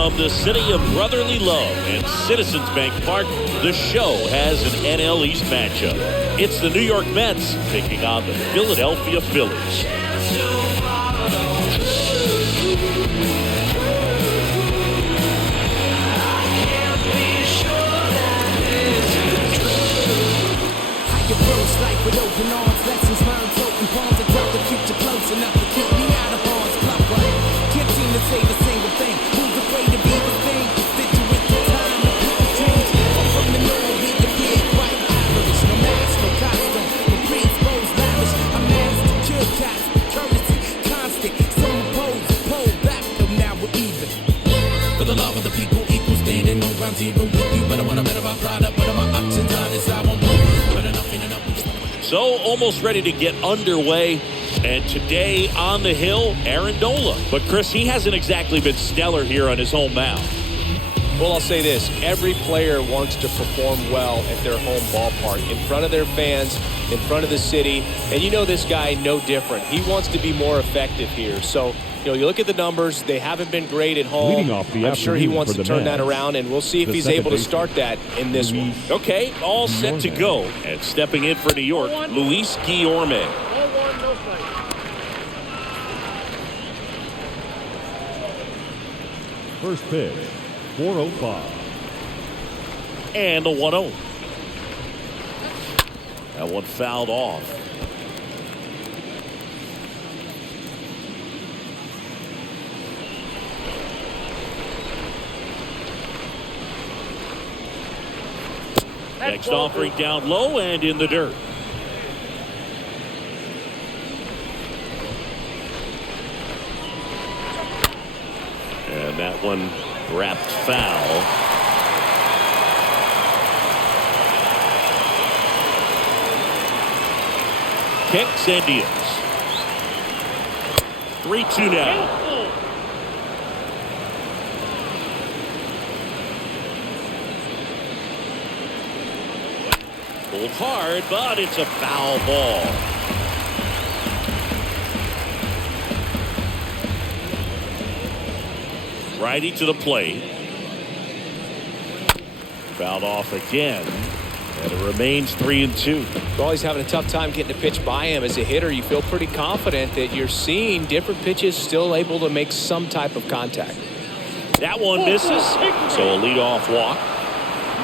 From the city of brotherly love and Citizens Bank Park, the show has an NL East matchup. It's the New York Mets taking on the Philadelphia Phillies. Life with open arms, lessons learned, broken palms. I drop the future close enough to keep me out of harm's club, right? Can't seem to say the single thing. Who's afraid of evil thing? Stitch you with the time of people's dreams. I'm from the north, we appear quite average. No mask, no costume, no predisposed lavish. I'm asked to kill cats, courtesy, constant. Some oppose, pull back, till now we're even. For the love of the people, equal standing on ground zero with you. But I want a better product, but my ups and downs, I won't move. But enough. So almost ready to get underway. And today on the hill, Aaron Nola. But Chris, he hasn't exactly been stellar here on his home mound. Well, I'll say this. Every player wants to perform well at their home ballpark, in front of their fans, in front of the city. And you know this guy no different. He wants to be more effective here. So, you look at the numbers. They haven't been great at home. I'm sure he wants to turn that around, and we'll see if he's able to start that in this one. Okay, all set to go. And stepping in for New York, Luis Guillorme. First pitch, 4:05. And a 1-0. That one fouled off. Next offering down low and in the dirt. And that one wrapped foul. Kicks and deals. 3-2 now. Pulled hard, but it's a foul ball. Righty to the plate. Fouled off again. And it remains 3-2. Well, he's having a tough time getting a pitch by him. As a hitter, you feel pretty confident that you're seeing different pitches still able to make some type of contact. That one misses. So a leadoff walk.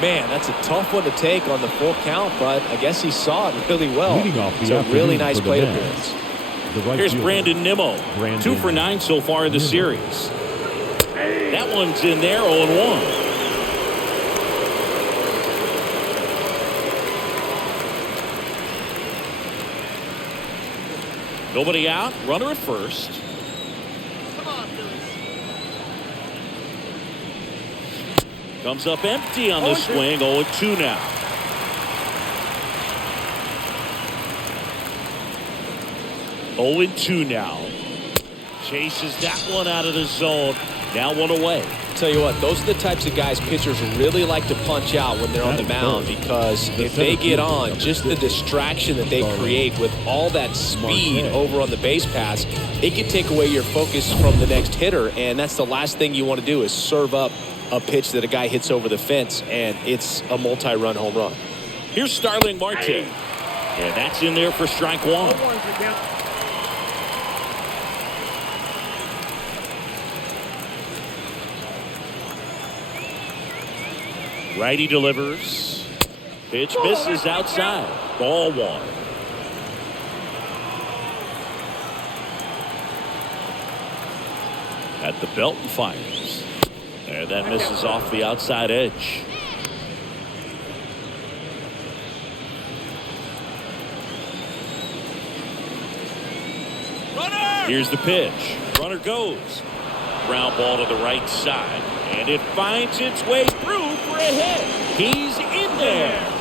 Man, that's a tough one to take on the full count, but I guess he saw it really well. It's a really nice plate appearance. Here's Brandon Nimmo. 2 for 9 so far in the series. That one's in there, 0-1. Nobody out. Runner at first. Come on, Phillies. Comes up empty on the swing. 0-2 now. Oh and 2 now. Chases that one out of the zone. Now one away. Tell you what, those are the types of guys pitchers really like to punch out when they're on the mound, because if they get on, just the distraction that they create with all that speed over on the base pass, it can take away your focus from the next hitter, and that's the last thing you want to do is serve up a pitch that a guy hits over the fence, and it's a multi-run home run. Here's Starling Martin. And that's in there for strike one. Righty delivers. Pitch misses outside. Ball one. At the belt and fires. And that misses off the outside edge. Here's the pitch. Runner goes. Ground ball to the right side. And it finds its way through for a hit. He's in there.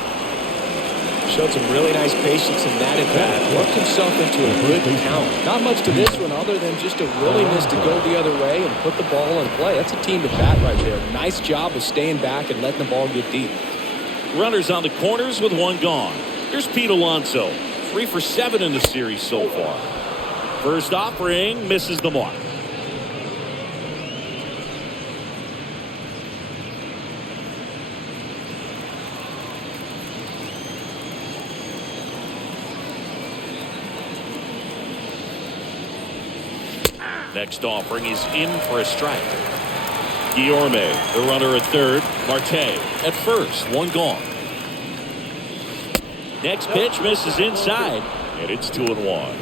Showed some really nice patience in that at bat. Worked himself into a good count. Not much to this one other than just a willingness to go the other way and put the ball in play. That's a team at bat right there. Nice job of staying back and letting the ball get deep. Runners on the corners with one gone. Here's Pete Alonso. 3 for 7 in the series so far. First offering misses the mark. Next offering is in for a strike. Guillorme, the runner at third. Marte at first. One gone. Next pitch misses inside, and it's 2-1.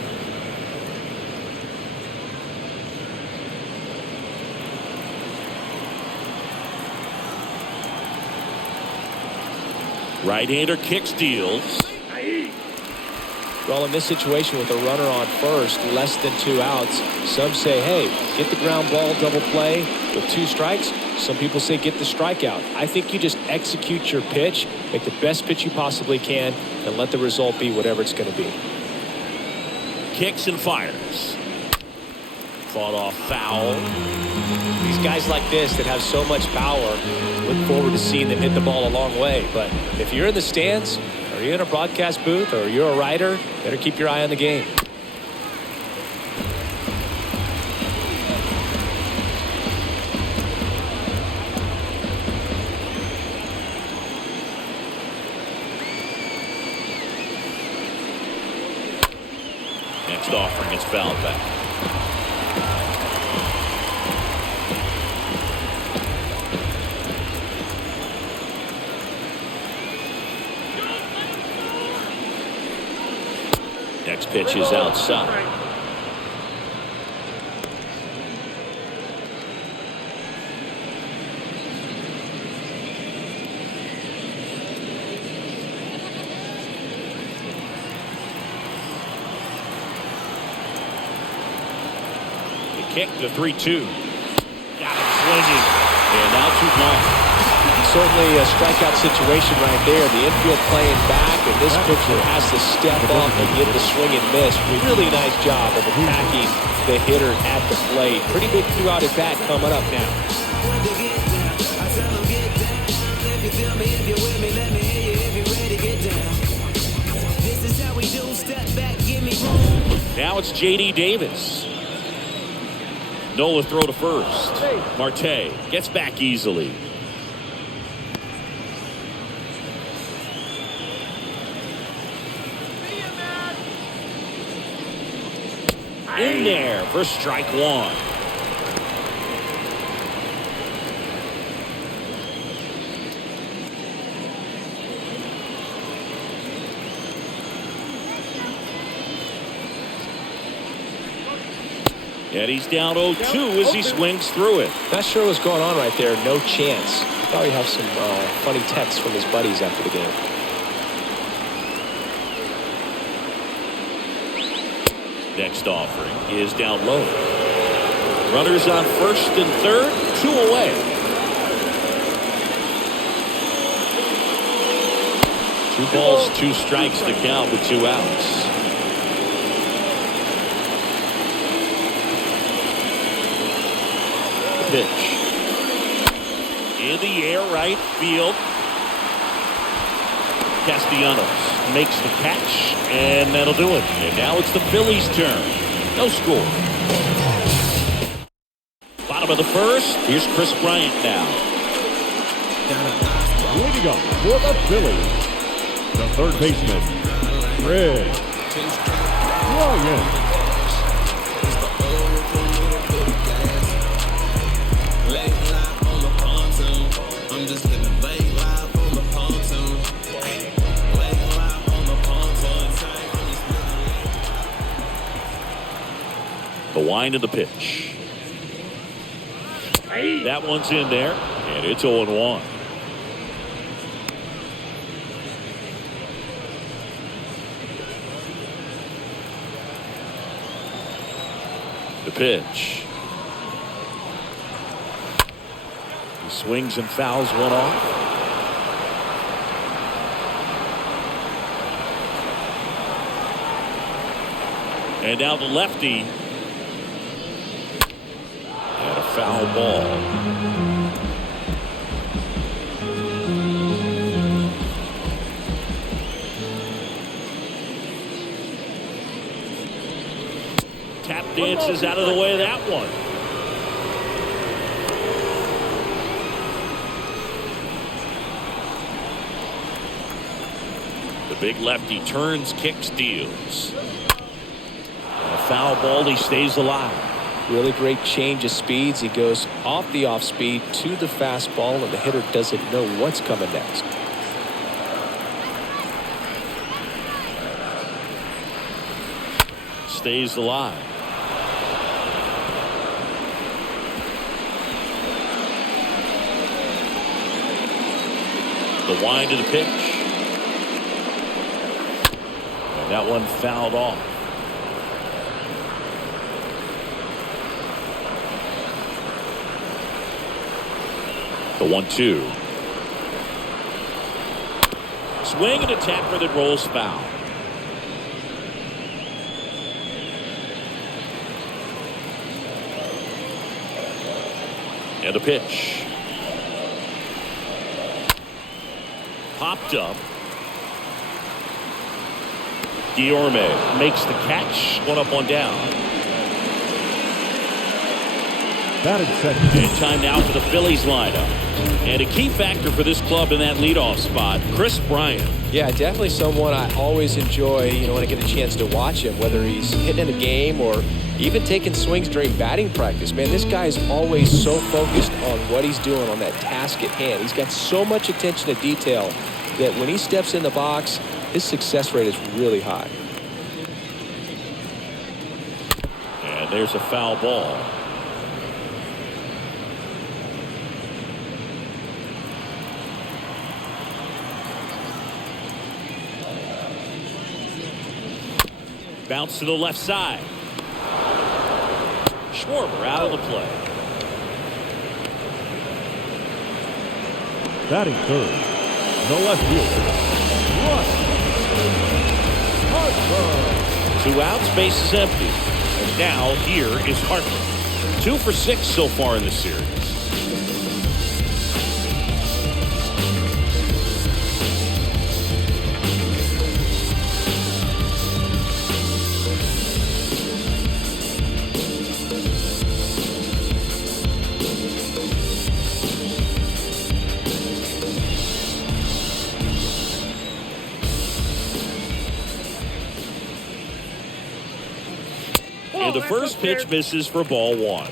Right-hander kick steals. Well, in this situation with a runner on first, less than 2 outs, some say, hey, get the ground ball, double play with 2 strikes. Some people say get the strikeout. I think you just execute your pitch, make the best pitch you possibly can, and let the result be whatever it's going to be. Kicks and fires. Fought off foul. These guys like this that have so much power, look forward to seeing them hit the ball a long way. But if you're in the stands, or you're in a broadcast booth, or you're a writer, better keep your eye on the game. Next offering is fouled back. Next pitch is outside. The kick, the 3-2. Got him swinging. And now 2 gone. Certainly a strikeout situation right there. The infield playing back, and this pitcher has to step up and get the swing and miss. Really nice job of attacking the hitter at the plate. Pretty big 2-out at bat coming up now. Now it's J.D. Davis. Nola throw to first. Marte gets back easily. In there for strike 1. And he's down 0-2 as he swings through it. Not sure what's going on right there. No chance. Probably have some funny texts from his buddies after the game. Next offering is down low. Runners on first and third, 2 away. Two balls, 2 strikes to count with 2 outs. Pitch. In the air, right field. Castellanos makes the catch, and that'll do it. And now it's the Phillies' turn. No score. Bottom of the first. Here's Chris Bryant now. Leading up for the Phillies, the third baseman, Chris Bryant. The wind of the pitch. That one's in there, and it's 0-1. The pitch. He swings and fouls one off. And now the lefty. And a foul ball. Tap dances out of the way of that one. The big lefty turns, kicks, deals. A foul ball, he stays alive. Really great change of speeds. He goes off the off speed to the fastball, and the hitter doesn't know what's coming next. Stays alive. The wind of the pitch. And that one fouled off. The 1-2. Swing and a tapper that rolls foul. And the pitch. Popped up. Guillorme makes the catch. One up, one down. Batting second. And time now for the Phillies lineup. And a key factor for this club in that leadoff spot, Chris Bryant. Yeah, definitely someone I always enjoy, when I get a chance to watch him, whether he's hitting in a game or even taking swings during batting practice. Man, this guy is always so focused on what he's doing on that task at hand. He's got so much attention to detail that when he steps in the box, his success rate is really high. And there's a foul ball. Bounce to the left side. Schwarber out of the play. Batting third. The left fielder. Harper. 2 outs, base is empty. And now here is Harper. 2 for 6 so far in the series. And the first pitch misses for ball 1.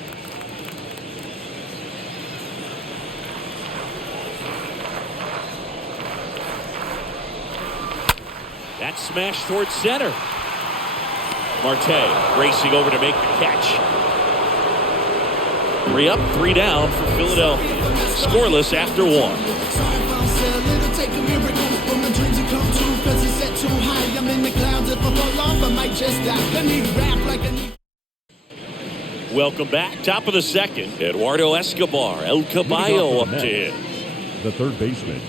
That's smashed towards center. Marte racing over to make the catch. 3 up, 3 down for Philadelphia. Scoreless after 1. Welcome back. Top of the second. Eduardo Escobar, El Caballo up to hit. The third baseman,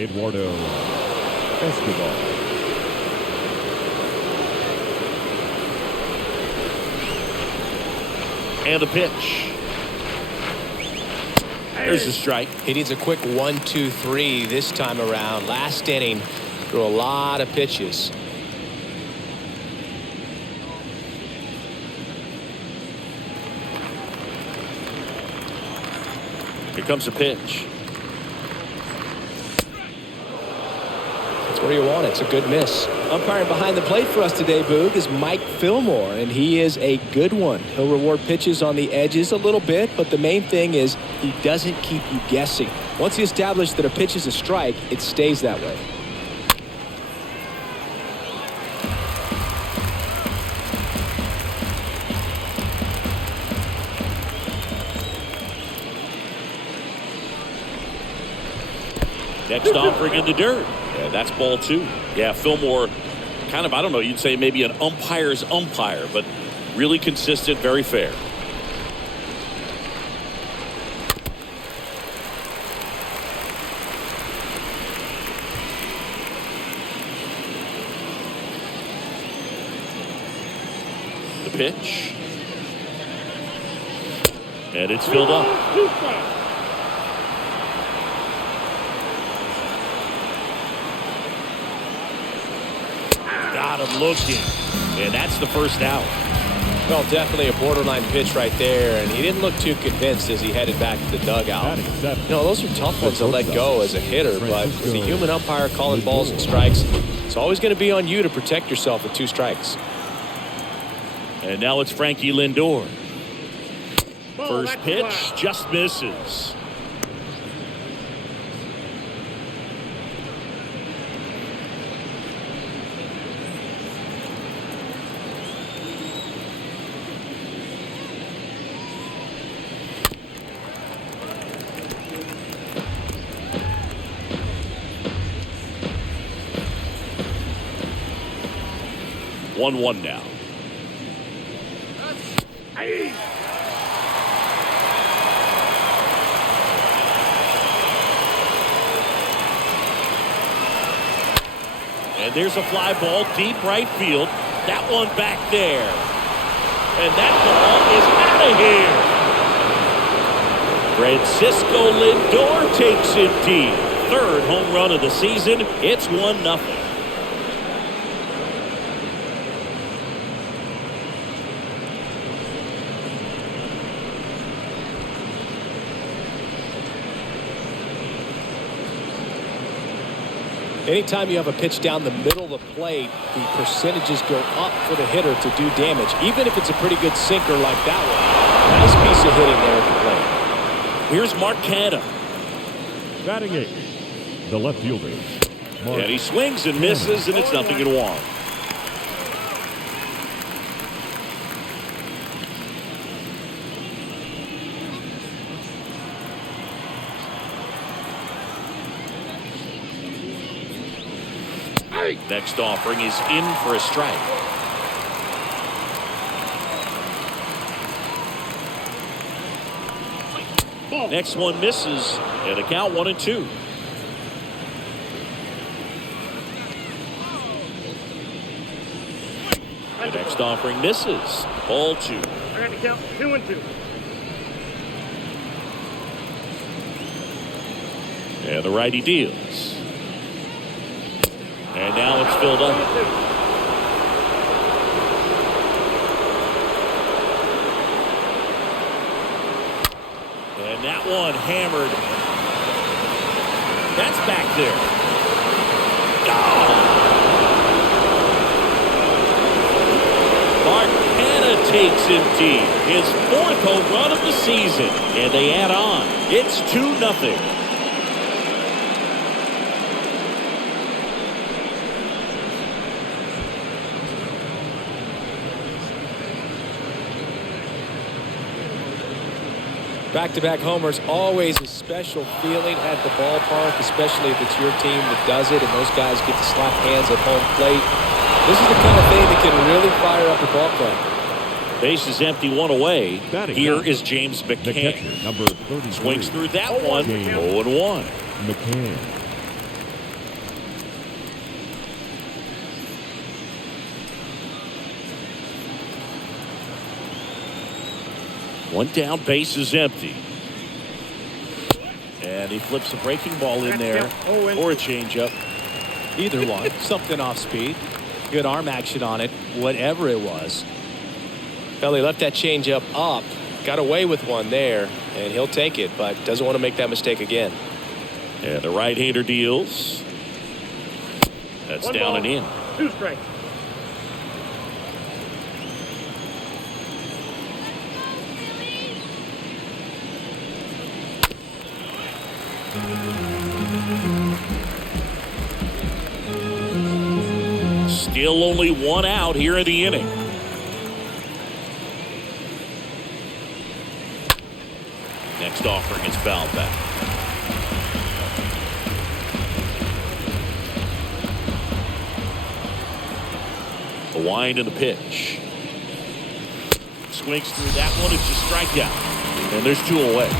Eduardo Escobar. And the pitch. There's the strike. He needs a quick 1-2-3 this time around. Last inning, threw a lot of pitches. Here comes the pitch. That's where you want it. It's a good miss. Umpiring behind the plate for us today, Boog, is Mike Fillmore, and he is a good one. He'll reward pitches on the edges a little bit, but the main thing is he doesn't keep you guessing. Once he established that a pitch is a strike, it stays that way. Next offering in the dirt. Yeah, that's ball 2. Yeah, Fillmore, kind of, I don't know, you'd say maybe an umpire's umpire, but really consistent, very fair. The pitch. And it's filled up. Got him looking. And that's the first out. Well, definitely a borderline pitch right there, and he didn't look too convinced as he headed back to the dugout. Those are tough ones to let go as a hitter, but as a human umpire calling balls and strikes, it's always going to be on you to protect yourself with 2 strikes. And now it's Frankie Lindor. First pitch just misses. One now. And there's a fly ball deep right field. That one back there. And that ball is out of here. Francisco Lindor takes it deep. Third home run of the season. It's 1-0. Anytime you have a pitch down the middle of the plate, the percentages go up for the hitter to do damage, even if it's a pretty good sinker like that one. Nice piece of hitting there at the plate. Here's Mark Canha. Batting eighth, the left fielder. And he swings and misses, and it's 0-1. Next offering is in for a strike. Next one misses, and a count 1-2. The next offering misses. Ball 2. I got to count 2-2. And the righty deals. And now it's filled up. And that one hammered. That's back there. Mark Canha takes him deep. His 4th home run of the season. And they add on. It's 2-0. Back-to-back homers, always a special feeling at the ballpark, especially if it's your team that does it and those guys get to slap hands at home plate. This is the kind of thing that can really fire up a ball club. Base is empty, 1 away. Here is James The McCann. catcher, number 33. Swings through that one. 0-1. McCann. One down, base is empty. And he flips a breaking ball in there, or a changeup. Either one, something off speed. Good arm action on it, whatever it was. Well, he left that changeup up, got away with one there, and he'll take it, but doesn't want to make that mistake again. And the right-hander deals. That's down and in. 2 strikes. Still only 1 out here in the inning. Next offering is fouled back. The wind and the pitch. Swings through that one. It's a strikeout. And there's 2 away.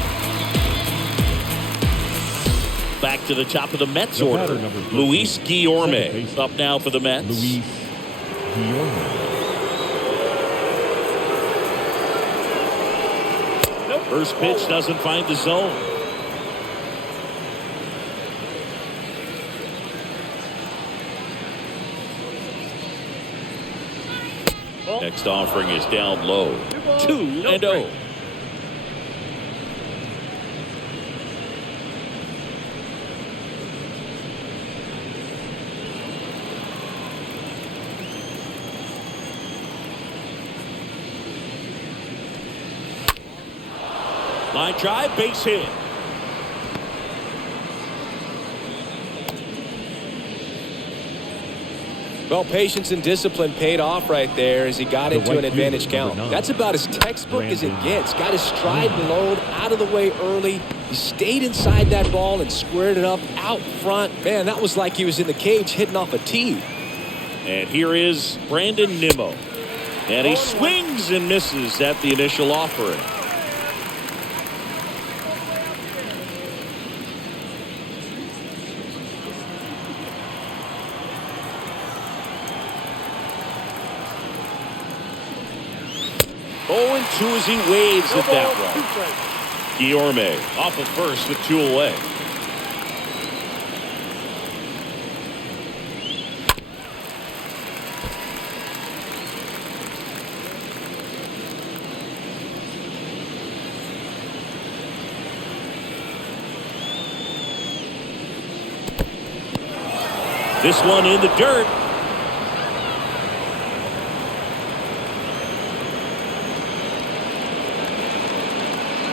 Back to the top of the Mets order. Luis Guillorme up now for the Mets. Luis Guillorme. First pitch doesn't find the zone. Next offering is down low. 2-0. Line drive, base hit. Well, patience and discipline paid off right there as he got into an advantage count. That's about as textbook as it gets. Got his stride load out of the way early. He stayed inside that ball and squared it up out front. Man, that was like he was in the cage hitting off a tee. And here is Brandon Nimmo. And he swings and misses at the initial offering. Oh, and 2 as he waves at that one. Guillorme off of first with 2 away. This one in the dirt.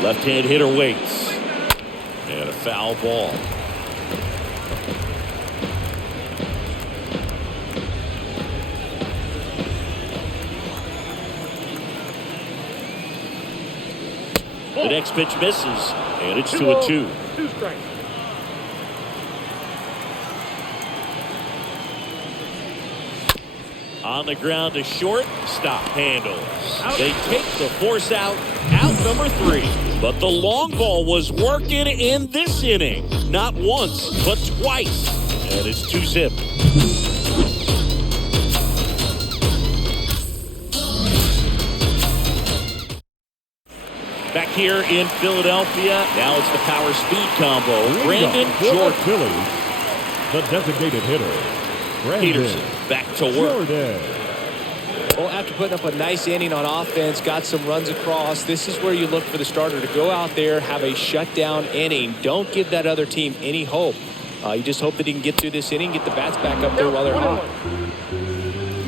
Left-hand hitter waits. And a foul ball. The next pitch misses. And it's 2-2. 2 strikes. On the ground to short. Stop handles. They take the force out number 3. But the long ball was working in this inning. Not once, but twice. And it's 2-0. Back here in Philadelphia. Now it's the power speed combo. Brandon Jordan. Phillies, the designated hitter. Peterson back to work. Well, after putting up a nice inning on offense, got some runs across, this is where you look for the starter to go out there, have a shutdown inning. Don't give that other team any hope. You just hope that he can get through this inning, get the bats back up there while they're hot.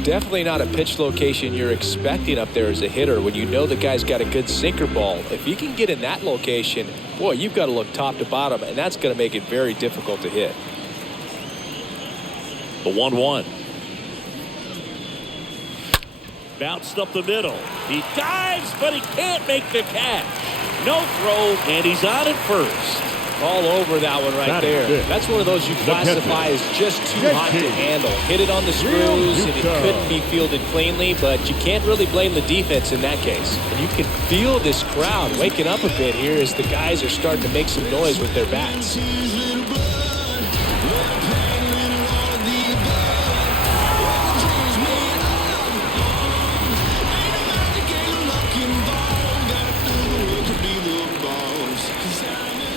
Definitely not a pitch location you're expecting up there as a hitter when you know the guy's got a good sinker ball. If he can get in that location, boy, you've got to look top to bottom, and that's going to make it very difficult to hit. The 1-1. Bounced up the middle. He dives, but he can't make the catch. No throw, and he's on at first. All over that one right there. That's one of those you classify as just too hot to handle. Hit it on the screws, and it couldn't be fielded cleanly, but you can't really blame the defense in that case. And you can feel this crowd waking up a bit here as the guys are starting to make some noise with their bats.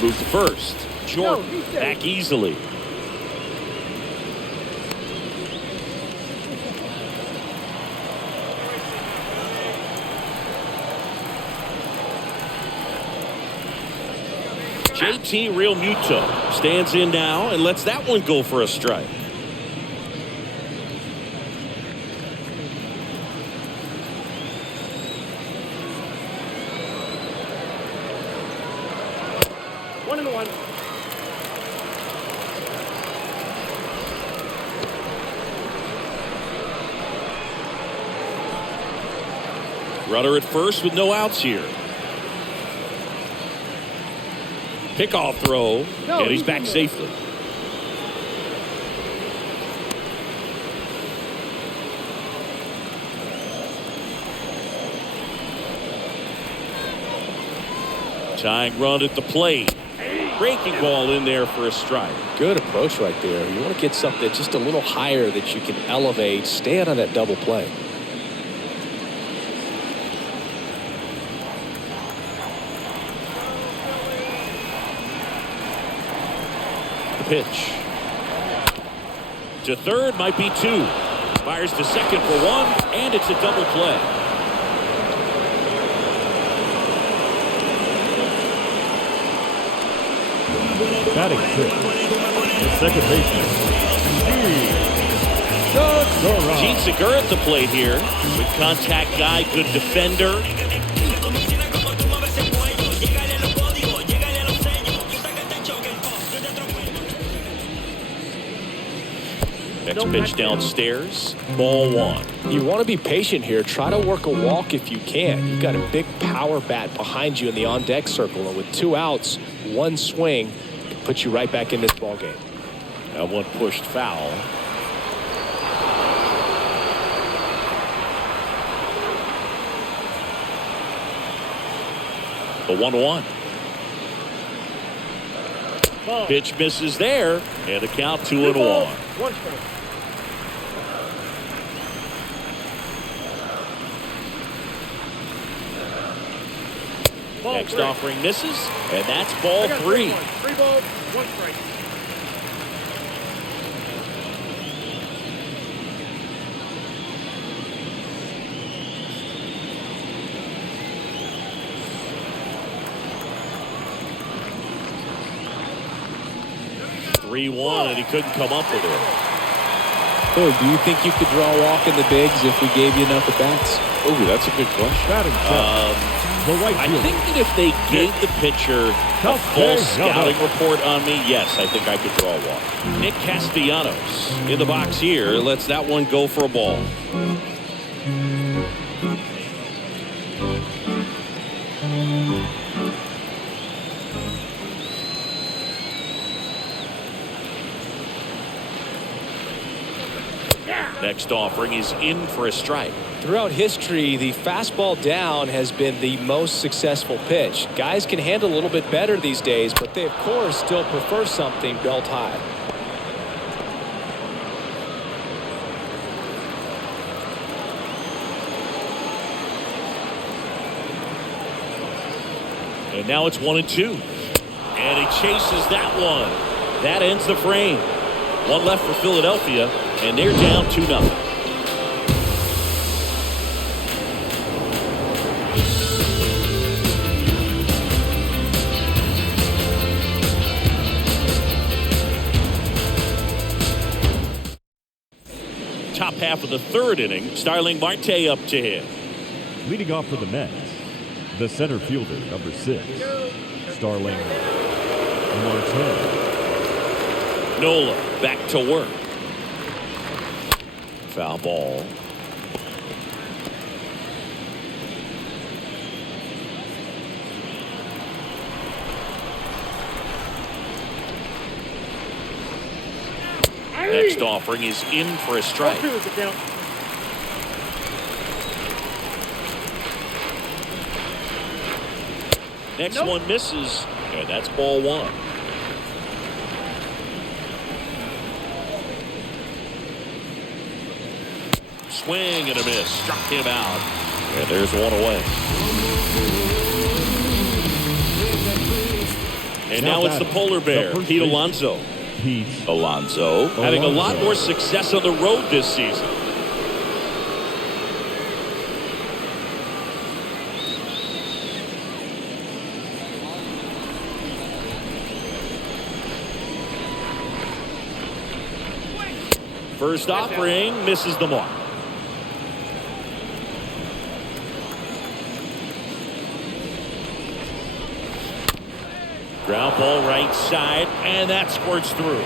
Move to first. Jordan back easily. JT Realmuto stands in now and lets that one go for a strike. Runner at first with no outs here. Pickoff throw, and he's back safely. Tying run at the plate. Breaking ball in there for a strike. Good approach right there. You want to get something just a little higher that you can elevate. Stay out of that double play. Pitch to third, might be 2. Fires to second for 1, and it's a double play. Batting 6, the second baseman, Gene Segura at the plate here. Good contact guy, good defender. Next pitch downstairs. Ball 1. You want to be patient here. Try to work a walk if you can. You've got a big power bat behind you in the on-deck circle. And with 2 outs, 1 swing can put you right back in this ball game. That one pushed foul. The 1-1. Pitch misses there, and the count 2-1. 1 strike. Next offering misses, and that's ball 3. 3 balls, 1 strike. And he couldn't come up with it. Oh, do you think you could draw a walk in the bigs if we gave you enough at bats? Oh, that's a good question. Batting check. The right I fielder. think that if they gave the pitcher a full scouting report on me, yes, I think I could draw a walk. Nick Castellanos in the box here lets that one go for a ball. Next offering is in for a strike. Throughout history, the fastball down has been the most successful pitch. Guys can handle a little bit better these days, but they, of course, still prefer something belt high. And now it's 1-2. And he chases that one. That ends the frame. 1 left for Philadelphia, and they're down 2-0. Top half of the 3rd inning, Starling Martin up to hit. Leading off for the Mets, the center fielder, number 6, Starling Martin. Nola back to work. Foul ball. Next offering is in for a strike. 2 is the count. Next one misses, and that's ball 1. Swing and a miss. Struck him out. And there's 1 away. And now it's the polar bear, Pete Alonso. Alonso having a lot more success on the road this season. First offering misses the mark. Ground ball right side, and that squirts through.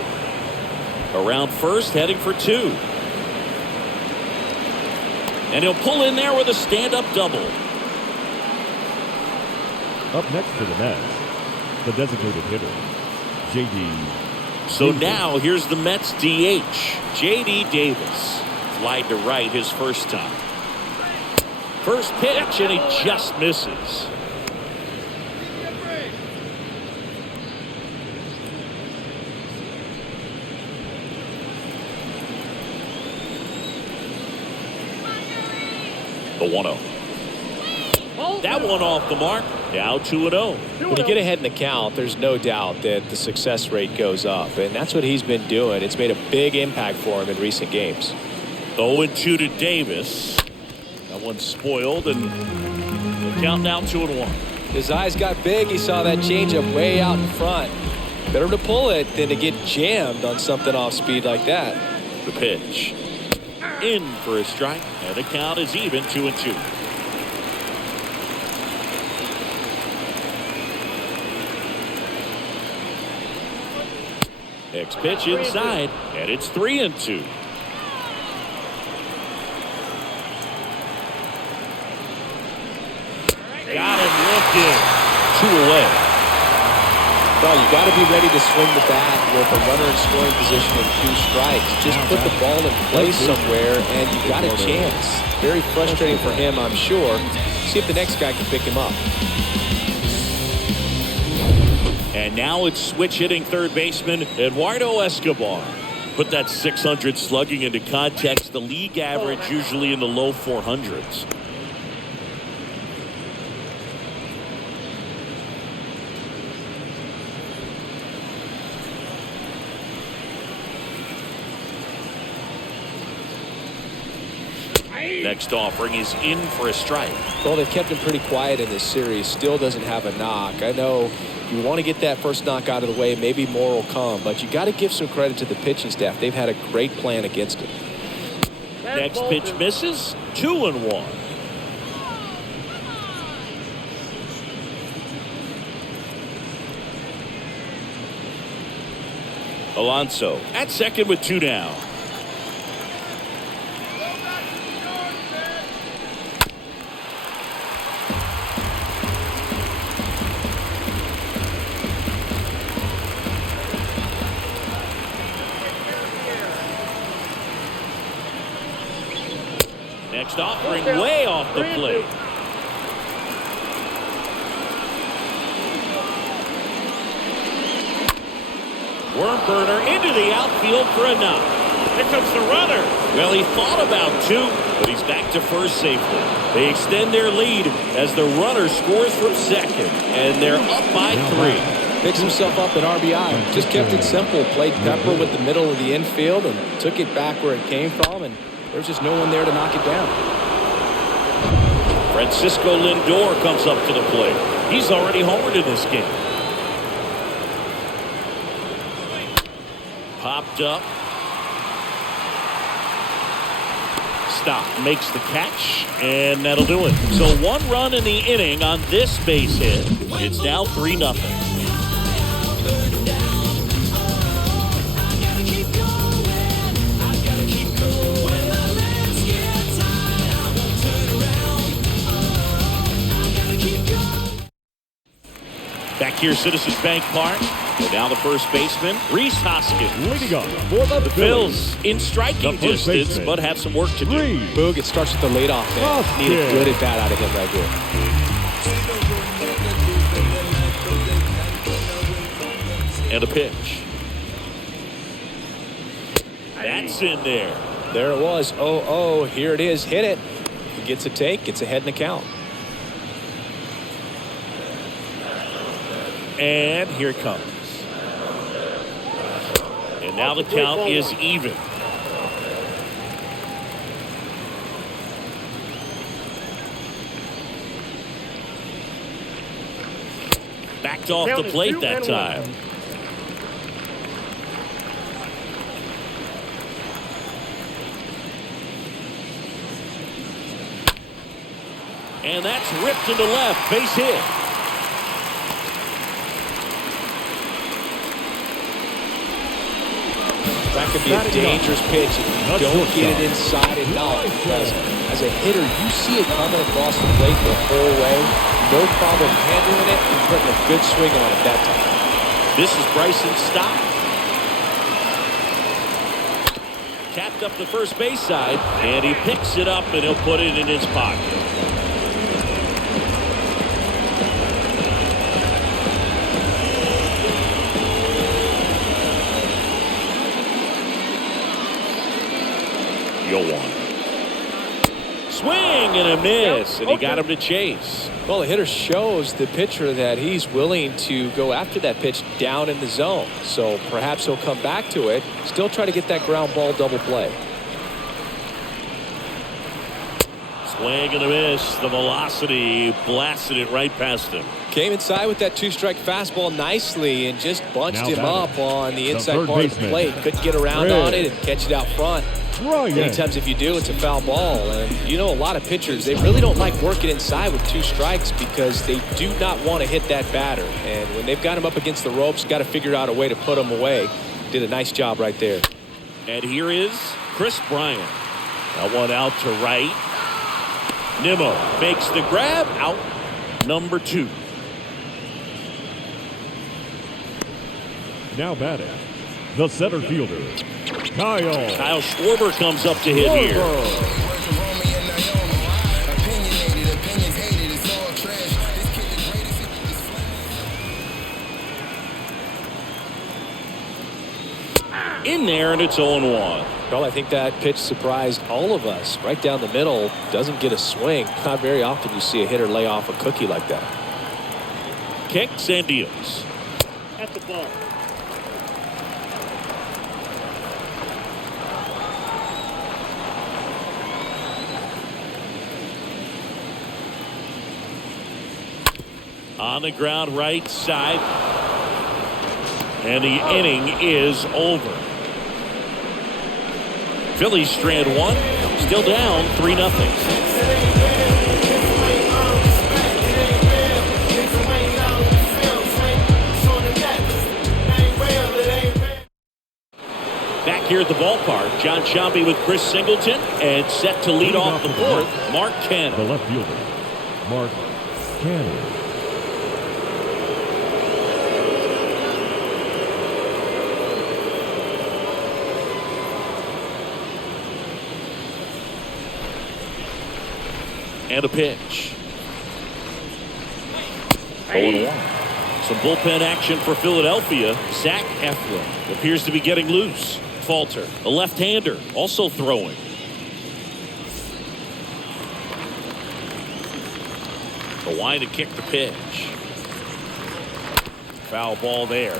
Around first, heading for 2. And he'll pull in there with a stand-up double. Up next for the Mets, the designated hitter, J.D. So now here's the Mets DH, J.D. Davis. Flied to right his first time. First pitch, and he just misses. The 1-0. That one off the mark. Now 2-0. When you get ahead in the count, there's no doubt that the success rate goes up, and that's what he's been doing. It's made a big impact for him in recent games. 0-2 to Davis. That one's spoiled, and the count now 2-1. His eyes got big. He saw that changeup way out in front. Better to pull it than to get jammed on something off speed like that. The pitch. In for a strike, and the count is even 2-2. Next pitch inside, and it's 3-2. in. 2 away. Well, you got to be ready to swing the bat with a runner in scoring position and 2 strikes. Just put the ball in place somewhere, and you got a chance. Very frustrating for him, I'm sure. See if the next guy can pick him up. And now it's switch hitting third baseman Eduardo Escobar. Put that 600 slugging into context. The league average usually in the low 400s. Next offering is in for a strike. Well, they've kept him pretty quiet in this series. Still doesn't have a knock. I know you want to get that first knock out of the way. Maybe more will come. But you got to give some credit to the pitching staff. They've had a great plan against him. Next pitch misses. 2-1. Alonso at second with 2 down. Next offering way off the plate. Worm burner into the outfield for a knock. Here comes the runner. Well, he thought about 2, but he's back to first safely. They extend their lead as the runner scores from second, and they're up by 3. Picks himself up at RBI. Just kept it simple. Played pepper with the middle of the infield and took it back where it came from, and there's just no one there to knock it down. Francisco Lindor comes up to the plate. He's already homered in this game. Popped up. Stop. Makes the catch, and that'll do it. So 1 run in the inning on this base hit. It's now 3-0. Back here, Citizens Bank Park. And now the first baseman, Rhys Hoskins. Leading off for the Phillies in striking distance, but have some work to do. Boog, it starts with the leadoff man. Need a good at bat out of him right here. And a pitch. That's in there. There it was. 0-0. Here it is. Hit it. He gets a take. Gets ahead in the count. And here it comes. And now the count is even. Backed off the plate that time. And that's ripped into left. Base hit. That could be a dangerous pitch if you don't get it inside and out. Because as a hitter, you see it coming across the plate the whole way. No problem handling it and putting a good swing on it that time. This is Bryson's stop. Tapped up the first base side, and he picks it up, and he'll put it in his pocket. Swing and a miss, and he got him to chase. Well, the hitter shows the pitcher that he's willing to go after that pitch down in the zone. So perhaps he'll come back to it, still try to get that ground ball double play. Swing and a miss. The velocity blasted it right past him. Came inside with that 2-strike fastball nicely and just bunched him up on the inside part of the plate. Couldn't get around on it and catch it out front. Many times if you do, it's a foul ball. And you know, a lot of pitchers, they really don't like working inside with 2 strikes because they do not want to hit that batter. And when they've got him up against the ropes, got to figure out a way to put him away. Did a nice job right there. And here is Chris Bryant. That one out to right. Nimmo makes the grab, out number 2. Now batting, the center fielder, Kyle Schwarber comes up to hit here. In there, and it's 0-1. Well, I think that pitch surprised all of us. Right down the middle, doesn't get a swing. Not very often you see a hitter lay off a cookie like that. Kicks and deals. At the ball. On the ground, right side. And the inning is over. Phillies strand one. Still down 3-0. Back here at the ballpark, John Sciambi with Chris Singleton, and set to lead off the fourth, Mark Cannon. the left fielder, Mark Cannon. And a pitch. 0-1. Some bullpen action for Philadelphia. Zach Eflin appears to be getting loose. Falter, a left-hander, also throwing. The line to kick the pitch. Foul ball there.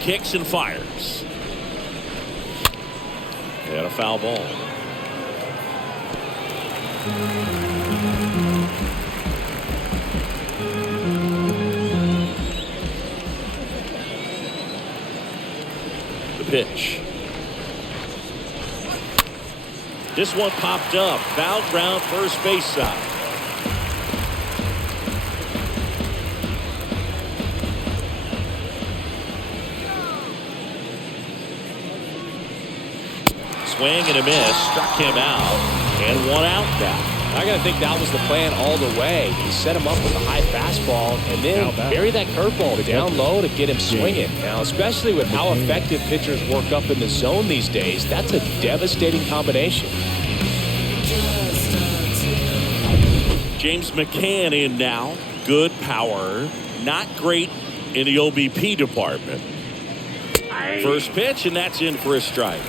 Kicks and fires. And a foul ball. The pitch. This one popped up. Foul ground, first base side. Swing and a miss, struck him out, and one out now. I got to think that was the plan all the way. He set him up with a high fastball and then bury that curveball down low to get him swinging. Now, especially with how effective pitchers work up in the zone these days, that's a devastating combination. James McCann in now. Good power, not great in the OBP department. First pitch, and that's in for a strike.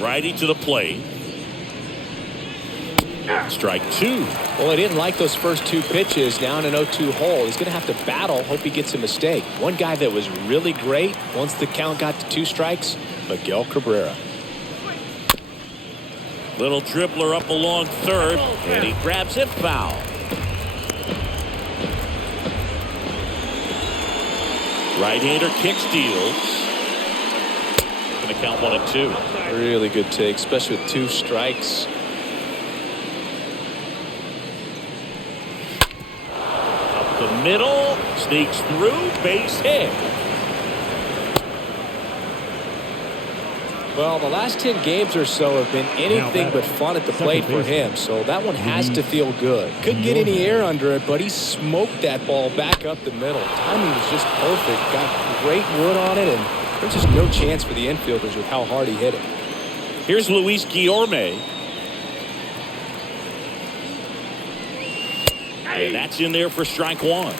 Righty to the plate. Strike two. Well, I didn't like those first two pitches down an 0-2 hole. He's going to have to battle. Hope he gets a mistake. One guy that was really great once the count got to 2 strikes, Miguel Cabrera. Little dribbler up along third, and he grabs it foul. Right-hander kicks, deals. Going to count 1-2. Really good take, especially with 2 strikes. Up the middle, sneaks through, base hit. Well, the last 10 games or so have been anything but fun at the plate for him, so that one has to feel good. Couldn't get any air under it, but he smoked that ball back up the middle. Timing was just perfect. Got great wood on it, and there's just no chance for the infielders with how hard he hit it. Here's Luis Guillorme. And that's in there for strike one.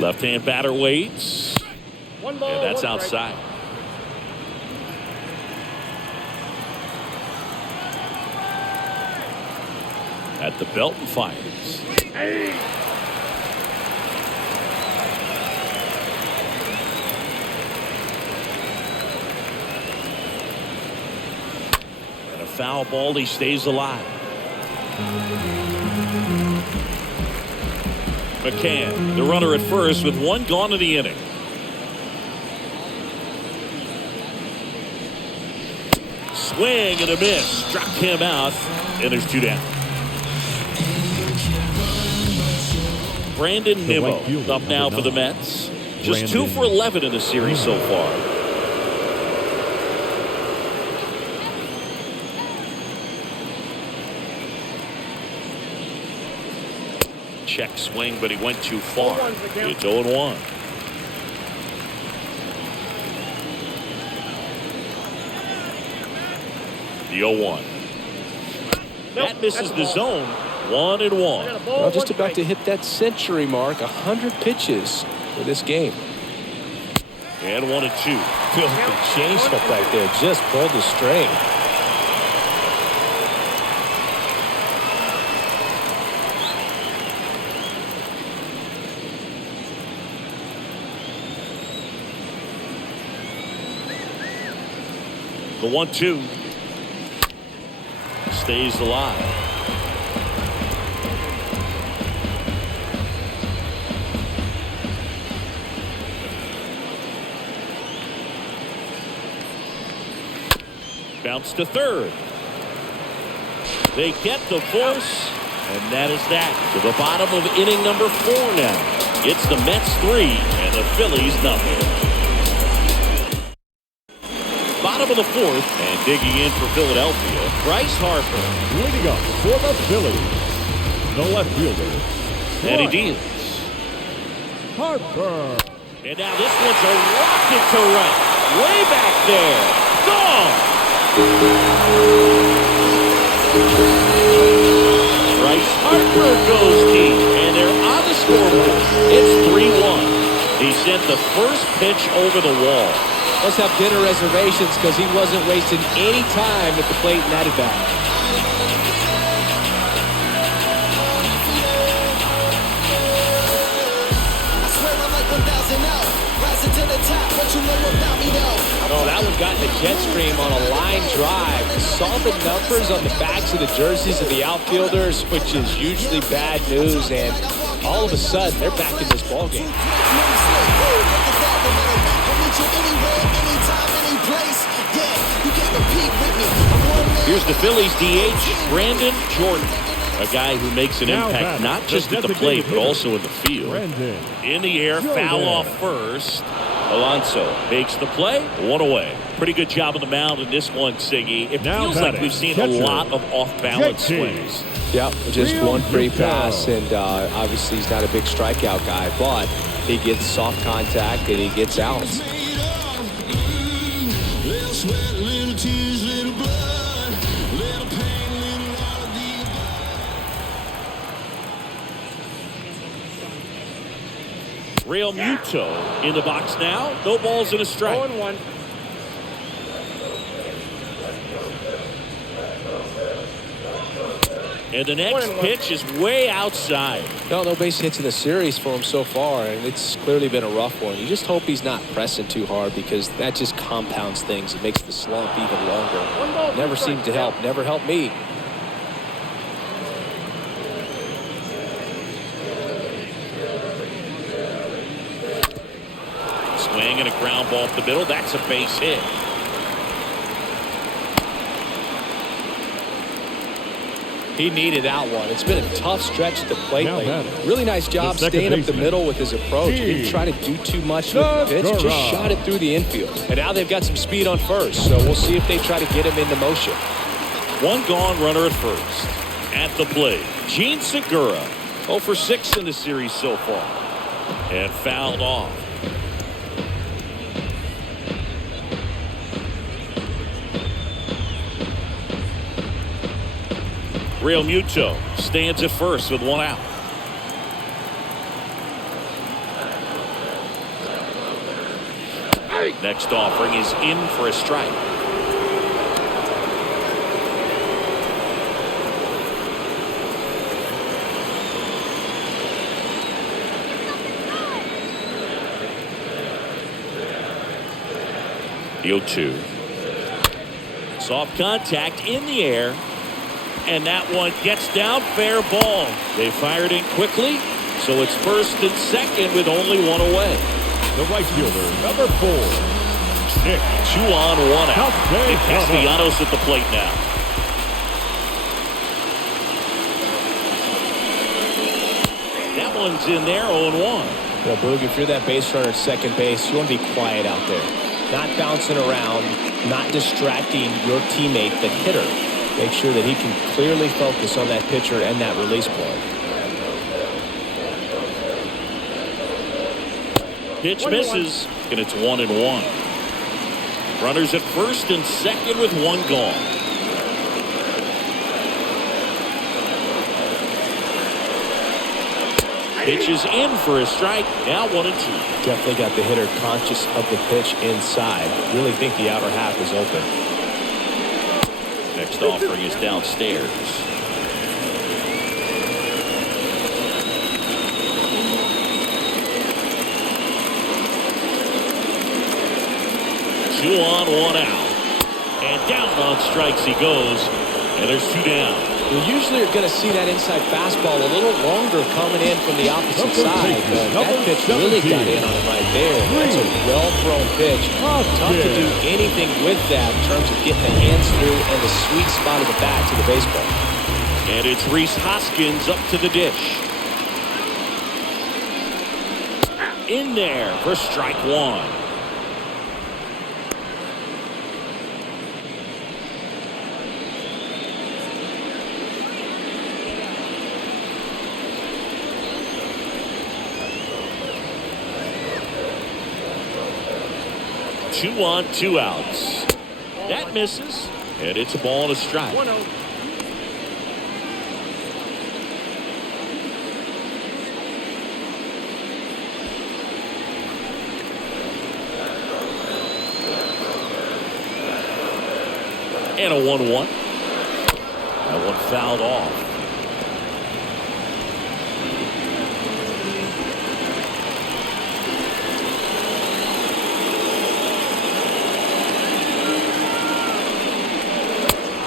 Left-hand batter waits. One ball, And that's one outside. At the belt and fires. foul ball. He stays alive. McCann, the runner at first with one gone in the inning. Swing and a miss. Struck him out, and there's 2 down. Brandon Nimmo up now for the Mets. Just 2 for 11 in the series so far. Check swing, but he went too far. It's 0-1. The 0-1. That misses the zone. 1-1. Well, just about to hit that century mark. 100 pitches for this game. And 1-2. Feels like a changeup right there. Just pulled the string. The 1-2 stays alive. Bounce to third. They get the force, and that is that. To the bottom of inning number 4 now. It's the Mets 3 and the Phillies nothing. Bottom of the 4th, and digging in for Philadelphia, Bryce Harper. Leading up for the Phillies, the left fielder, And he deals. Harper. And now this one's a rocket to right. Way back there. Gone. Bryce Harper goes deep, and they're on the scoreboard. It's 3-1. He sent the first pitch over the wall. Must have dinner reservations because he wasn't wasting any time at the plate in that at-bat. Oh, that one got in the jet stream on a line drive. Saw the numbers on the backs of the jerseys of the outfielders, which is usually bad news, and all of a sudden, they're back in this ballgame. Here's the Phillies DH, Brandon Jordan. A guy who makes an impact not just at the plate, but also in the field. In the air, foul off first. Alonso makes the play, 1 away. Pretty good job on the mound in this one, Siggy. It feels like we've seen a lot of off-balance swings. Yep, just one free pass, and obviously he's not a big strikeout guy, but he gets soft contact and he gets outs. Real Muto in the box now. No balls and a strike. 0-1. And the next pitch is way outside. No base hits in the series for him so far, and it's clearly been a rough one. You just hope he's not pressing too hard because that just compounds things. It makes the slump even longer. Never seemed to help. Never helped me. Swing and a ground ball up the middle. That's a base hit. He needed that one. It's been a tough stretch at the plate lately. Really nice job staying up the middle with his approach. He didn't try to do too much with the pitch. Just shot it through the infield. And now they've got some speed on first, so we'll see if they try to get him into motion. One gone runner at first. At the plate, Gene Segura. 0 for 6 in the series so far. And fouled off. Real Muto stands at first with 1 out. Next offering is in for a strike. The 0-2. Soft contact in the air. And that one gets down, fair ball. They fired in quickly, so it's first and second with only one away. The right fielder, number 4, Nick. 2 on, 1 out. And Castellanos at the plate now. That one's in there, 0-1. Well, Boog, if you're that base runner at second base, you want to be quiet out there. Not bouncing around, not distracting your teammate, the hitter. Make sure that he can clearly focus on that pitcher and that release point. Pitch misses, and it's 1-1. Runners at first and second with 1 gone. Pitch is in for a strike. Now 1-2. Definitely got the hitter conscious of the pitch inside. Really think the outer half is open. Next offering is downstairs. Two on, 1 out. And down on strikes he goes. And there's 2 down. Well, usually you're going to see that inside fastball a little longer coming in from the opposite side. But that pitch really got in on him right there. That's a well-thrown pitch. Tough to do anything with that in terms of getting the hands through and the sweet spot of the bat to the baseball. And it's Rhys Hoskins up to the dish. In there for strike 1. Two on, 2 outs. That misses, and it's a ball and a strike. 1-0. And a 1-1. That one fouled off.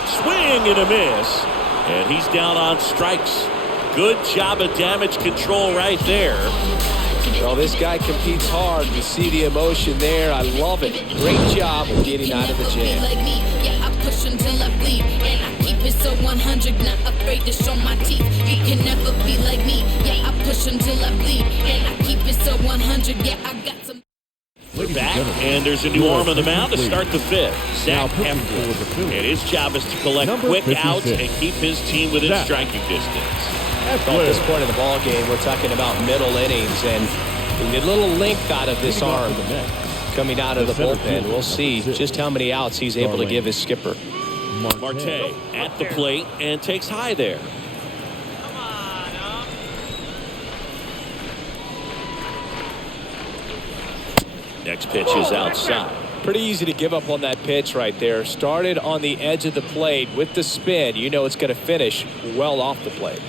Swing and a miss, and he's down on strikes. Good job of damage control right there. Well, this guy competes hard. We see the emotion there. I love it. Great job of getting out of the jam. Yeah, I push until I bleed, and I keep it so 100, not afraid to show my teeth. You can never be like me. Yeah, I push until I bleed, and I keep it so 100. Yeah, I got some. We're back, and there's a new arm on the mound to start the 5th. Zach Hefner. And his job is to collect quick outs and keep his team within striking distance. Well, at this point of the ball game, we're talking about middle innings, and we get a little length out of this arm coming out of the bullpen. We'll see just how many outs he's able to give his skipper. Marte at the plate and takes high there. Next pitch is outside. Pretty easy to give up on that pitch right there. Started on the edge of the plate with the spin. You know it's going to finish well off the plate.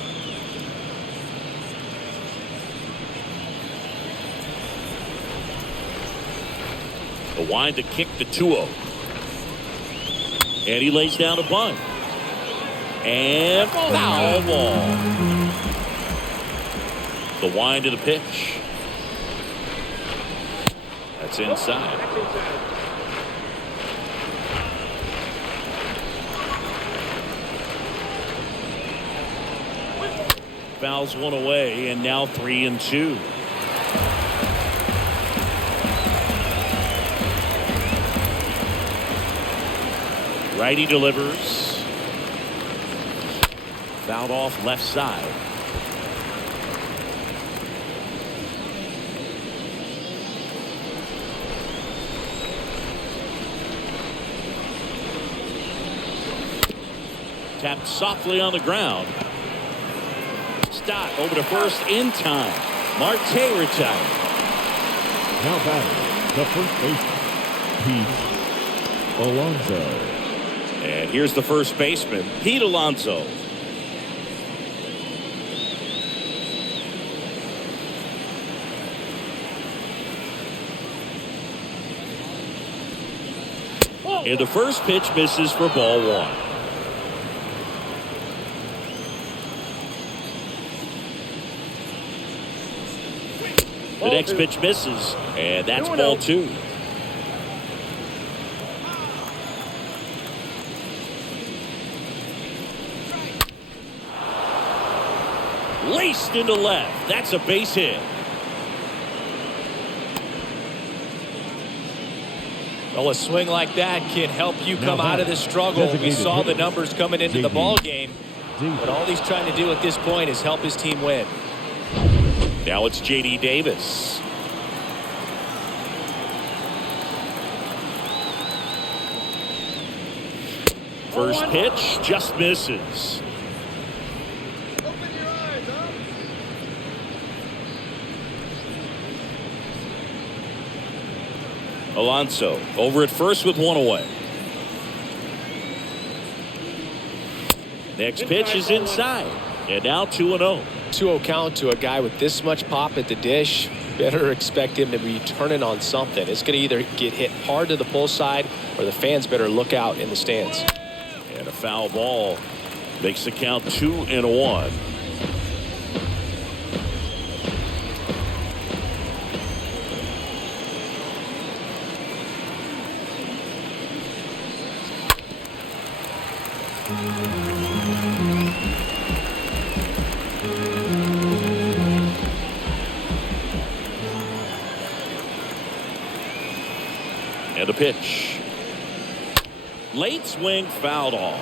A wind to kick the 2-0. And he lays down a bunt. And foul ball. The wind to the pitch. That's inside. Fouls one away, and now 3-2. Righty delivers. Fouled off left side. Tapped softly on the ground. Stott over to first in time. Marte retired. Now batting, the first baseman, Pete Alonso. And here's the first baseman, Pete Alonso. And the first pitch misses for ball one. The next pitch misses, and that's ball two. Laced into left. That's a base hit. Well, a swing like that can help you come out of this struggle. We saw the numbers coming into the ball game, but all he's trying to do at this point is help his team win. Now it's J.D. Davis. First pitch just misses. Alonso over at first with one away. Next pitch is inside. And now 2-0. 2-0 count to a guy with this much pop at the dish. Better expect him to be turning on something. It's going to either get hit hard to the pull side or the fans better look out in the stands. And a foul ball makes the count 2-1. And a pitch. Late swing fouled off.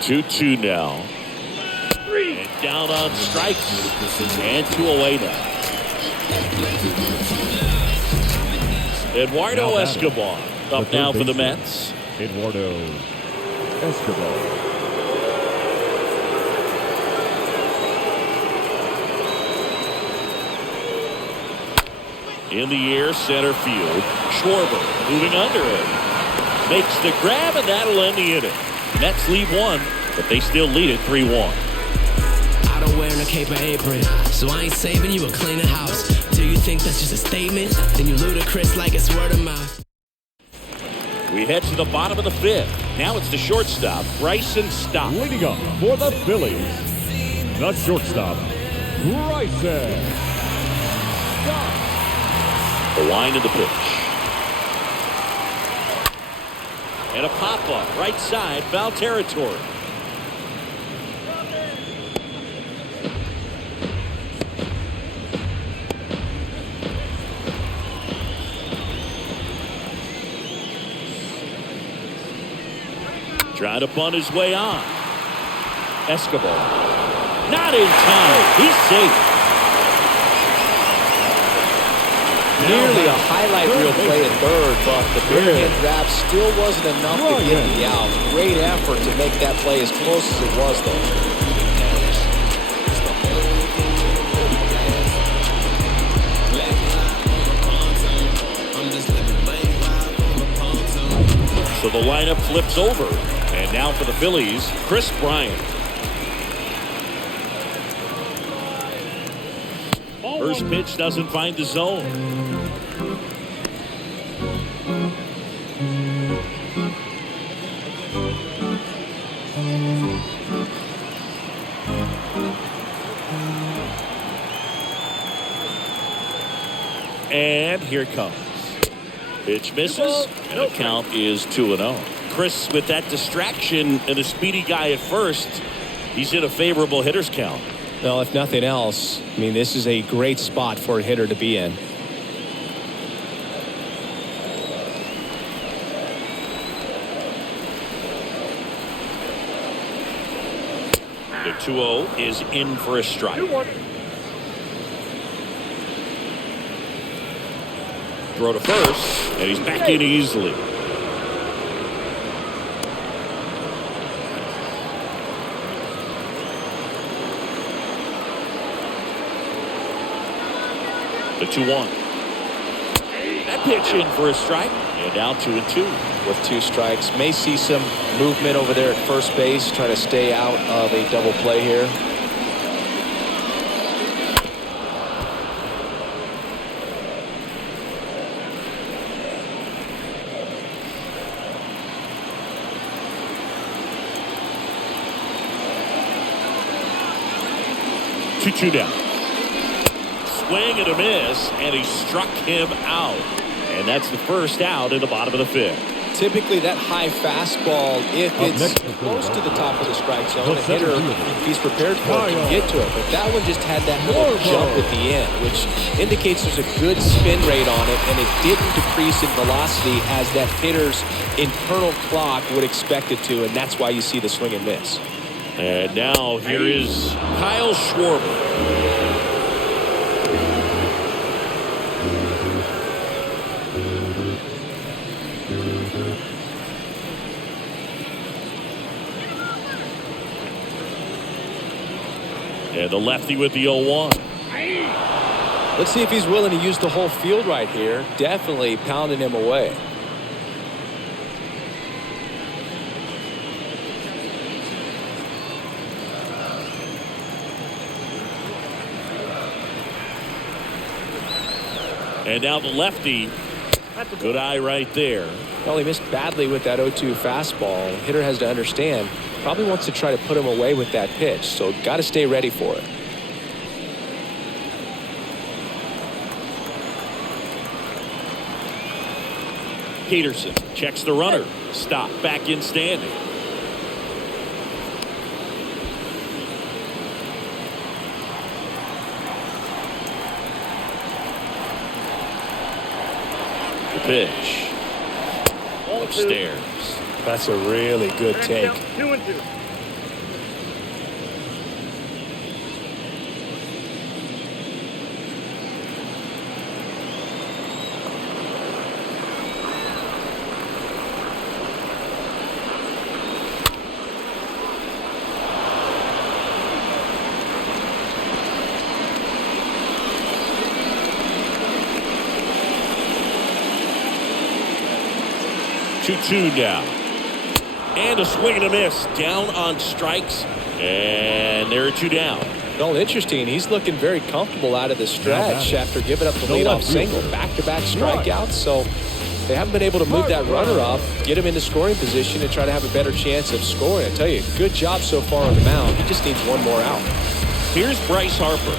Two now. And down on strikes. And 2 away now. Eduardo Escobar up now for the Mets. Eduardo Escobar. In the air, center field. Schwarber moving under it. Makes the grab, and that'll end the inning. Mets lead one, but they still lead it 3-1. I don't wear a cape or apron, so I ain't saving you or cleaning house. Do you think that's just a statement? Then you ludicrous like it's word of mouth. We head to the bottom of the fifth. Now it's the shortstop, Bryson Stott. Leading up for the Phillies, the shortstop, Bryson Stott. The line of the pitch. And a pop-up, right side, foul territory. Trying to bunt his way on. Escobar. Not in time. He's safe. Nearly a highlight reel play at third, but the barehand grab still wasn't enough to get the out. Great effort to make that play as close as it was, though. So the lineup flips over. And now for the Phillies, Chris Bryant. First pitch doesn't find the zone. And here it comes. Pitch misses, and the count is 2-0. Chris, with that distraction and a speedy guy at first, he's in a favorable hitter's count. Well, if nothing else, I mean, this is a great spot for a hitter to be in. The 2-0 is in for a strike. Throw to first, and he's back in easily. The 2-1. That pitch in for a strike, And now 2-2. With 2 strikes. May see some movement over there at first base, trying to stay out of a double play here. Two down. Swing and a miss, and he struck him out. And that's the first out in the bottom of the 5th. Typically that high fastball, if it's close to the top of the strike zone, a hitter, if he's prepared for it, can get to it. But that one just had that little jump at the end, which indicates there's a good spin rate on it, and it didn't decrease in velocity as that hitter's internal clock would expect it to, and that's why you see the swing and miss. And now here is Kyle Schwarber. And the lefty with the 0-1. Let's see if he's willing to use the whole field right here. Definitely pounding him away. And now the lefty. Good eye right there. Well, he missed badly with that 0-2 fastball. Hitter has to understand, probably wants to try to put him away with that pitch, so got to stay ready for it. Peterson checks the runner. Stop, back in standing. The pitch. Upstairs. That's a really good take. 2-2. Two now. And a swing and a miss. Down on strikes. And there are 2 down. Well, interesting. He's looking very comfortable out of the stretch after giving up the leadoff single. Back-to-back strikeouts. So they haven't been able to move that runner up, get him into scoring position, and try to have a better chance of scoring. I tell you, good job so far on the mound. He just needs one more out. Here's Bryce Harper.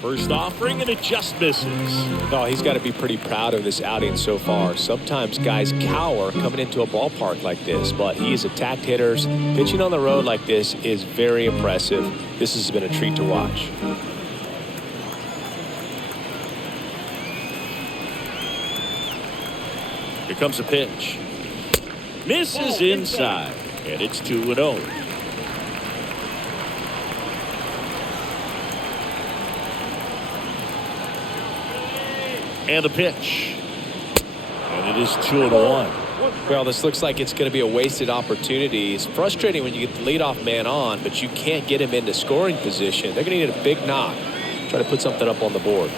First offering, and it just misses. No, he's got to be pretty proud of this outing so far. Sometimes guys cower coming into a ballpark like this, but he has attacked hitters. Pitching on the road like this is very impressive. This has been a treat to watch. Here comes a pitch. Misses inside, and it's 2-0. And the pitch. And it is 2-1. Well, this looks like it's going to be a wasted opportunity. It's frustrating when you get the leadoff man on, but you can't get him into scoring position. They're going to need a big knock. Try to put something up on the board.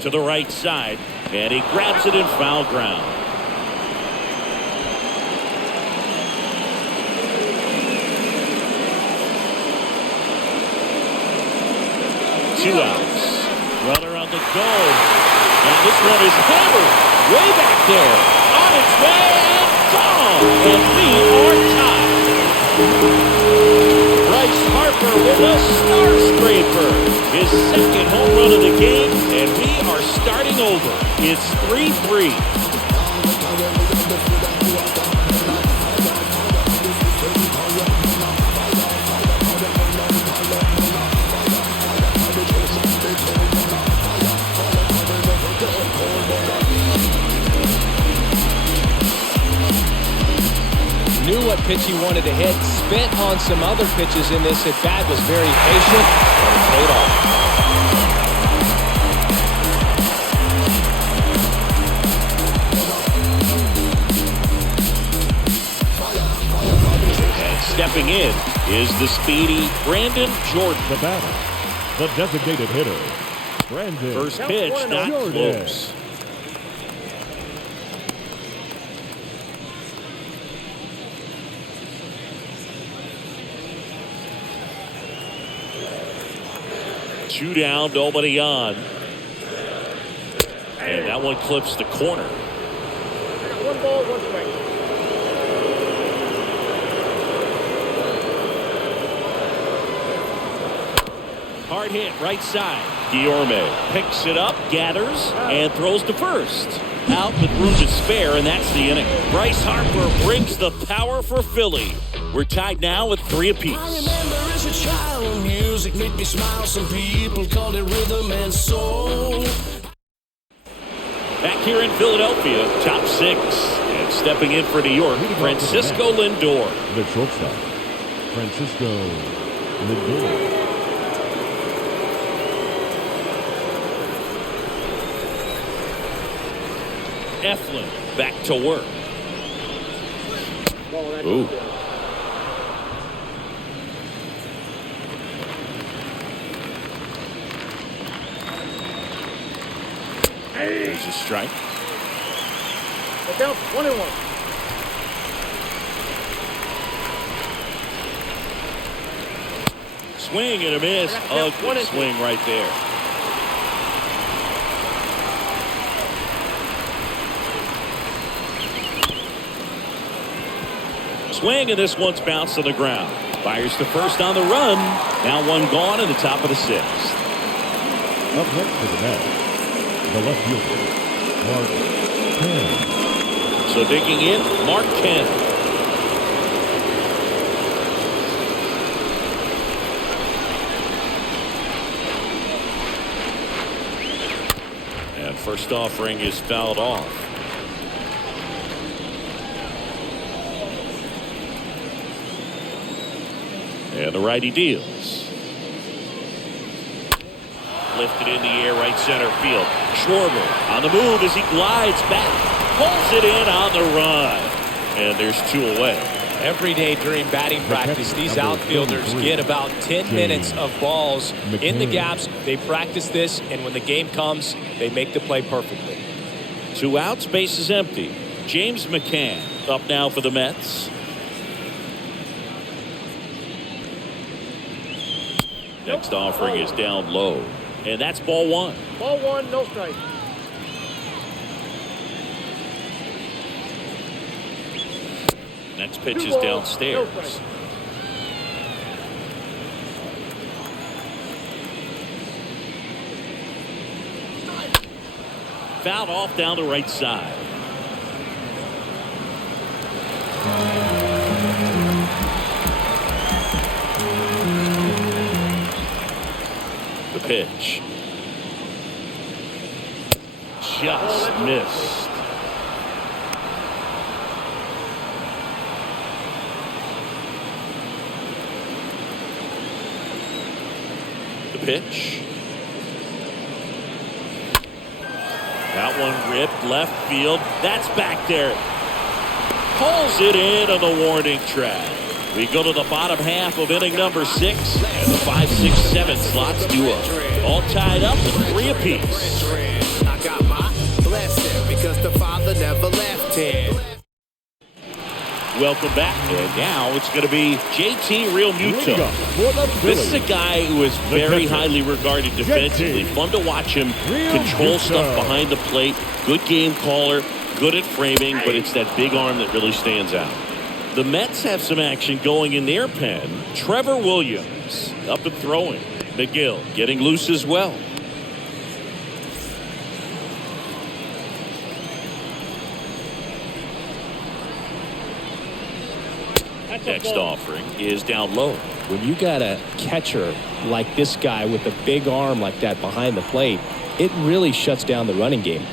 To the right side, and he grabs it in foul ground. Two outs. Runner on the go. And this one is hammered way back there. On its way and gone. And we are tied. Bryce Harper with a star scraper. His second home run of the game. And we are starting over. It's 3-3. Knew what what pitch he wanted to hit. Spent on some other pitches in this at bat. Was very patient, and it paid off. Stepping in is the speedy Brandon Jordan. The batter, the designated hitter, Brandon. First pitch, not close. Two down, nobody on. And that one clips the corner. I got 1 ball, 1 strike. Hard hit, right side. Guillorme picks it up, gathers, and throws to first. Out with room to spare, and that's the inning. Bryce Harper brings the power for Philly. We're tied now with 3 apiece. I remember as a child, music made me smile. Some people called it rhythm and soul. Back here in Philadelphia, top 6. And stepping in for New York, Francisco Lindor. The shortstop, Francisco Lindor. Eflin back to work. Ooh. There's a strike. Look out, 1-1. Swing and a miss. A good swing right there. Swing, and this one's bounced to the ground. Fires to first on the run. Now 1 gone in the top of the 6th. Up next for the Mets, the left fielder, Mark Ken. So digging in, Mark Ken. And first offering is fouled off. And the righty deals. Lifted in the air, right center field. Schwarber on the move as he glides back. Pulls it in on the run. And there's 2 away. Every day during batting practice, these outfielders get about 10 minutes of balls in the gaps. They practice this, and when the game comes, they make the play perfectly. 2 outs, base is empty. James McCann up now for the Mets. Next offering is down low. And that's ball 1. Ball 1, no strike. Next pitch is downstairs. No strike. Fouled off down the right side. The pitch. Just missed. The pitch. That one ripped left field. That's back there. Pulls it in on the warning track. We go to the bottom half of inning number 6, and the 5, 6, 7 slots do up. All tied up at 3 apiece. I got my blessing because the Father never left him. Welcome back, and now it's going to be JT Real Muto. This is a guy who is very highly regarded defensively. Fun to watch him control stuff behind the plate. Good game caller, good at framing, but it's that big arm that really stands out. The Mets have some action going in their pen. Trevor Williams up and throwing. Miguel getting loose as well. Next offering is down low. When you got a catcher like this guy with a big arm like that behind the plate, it really shuts down the running game.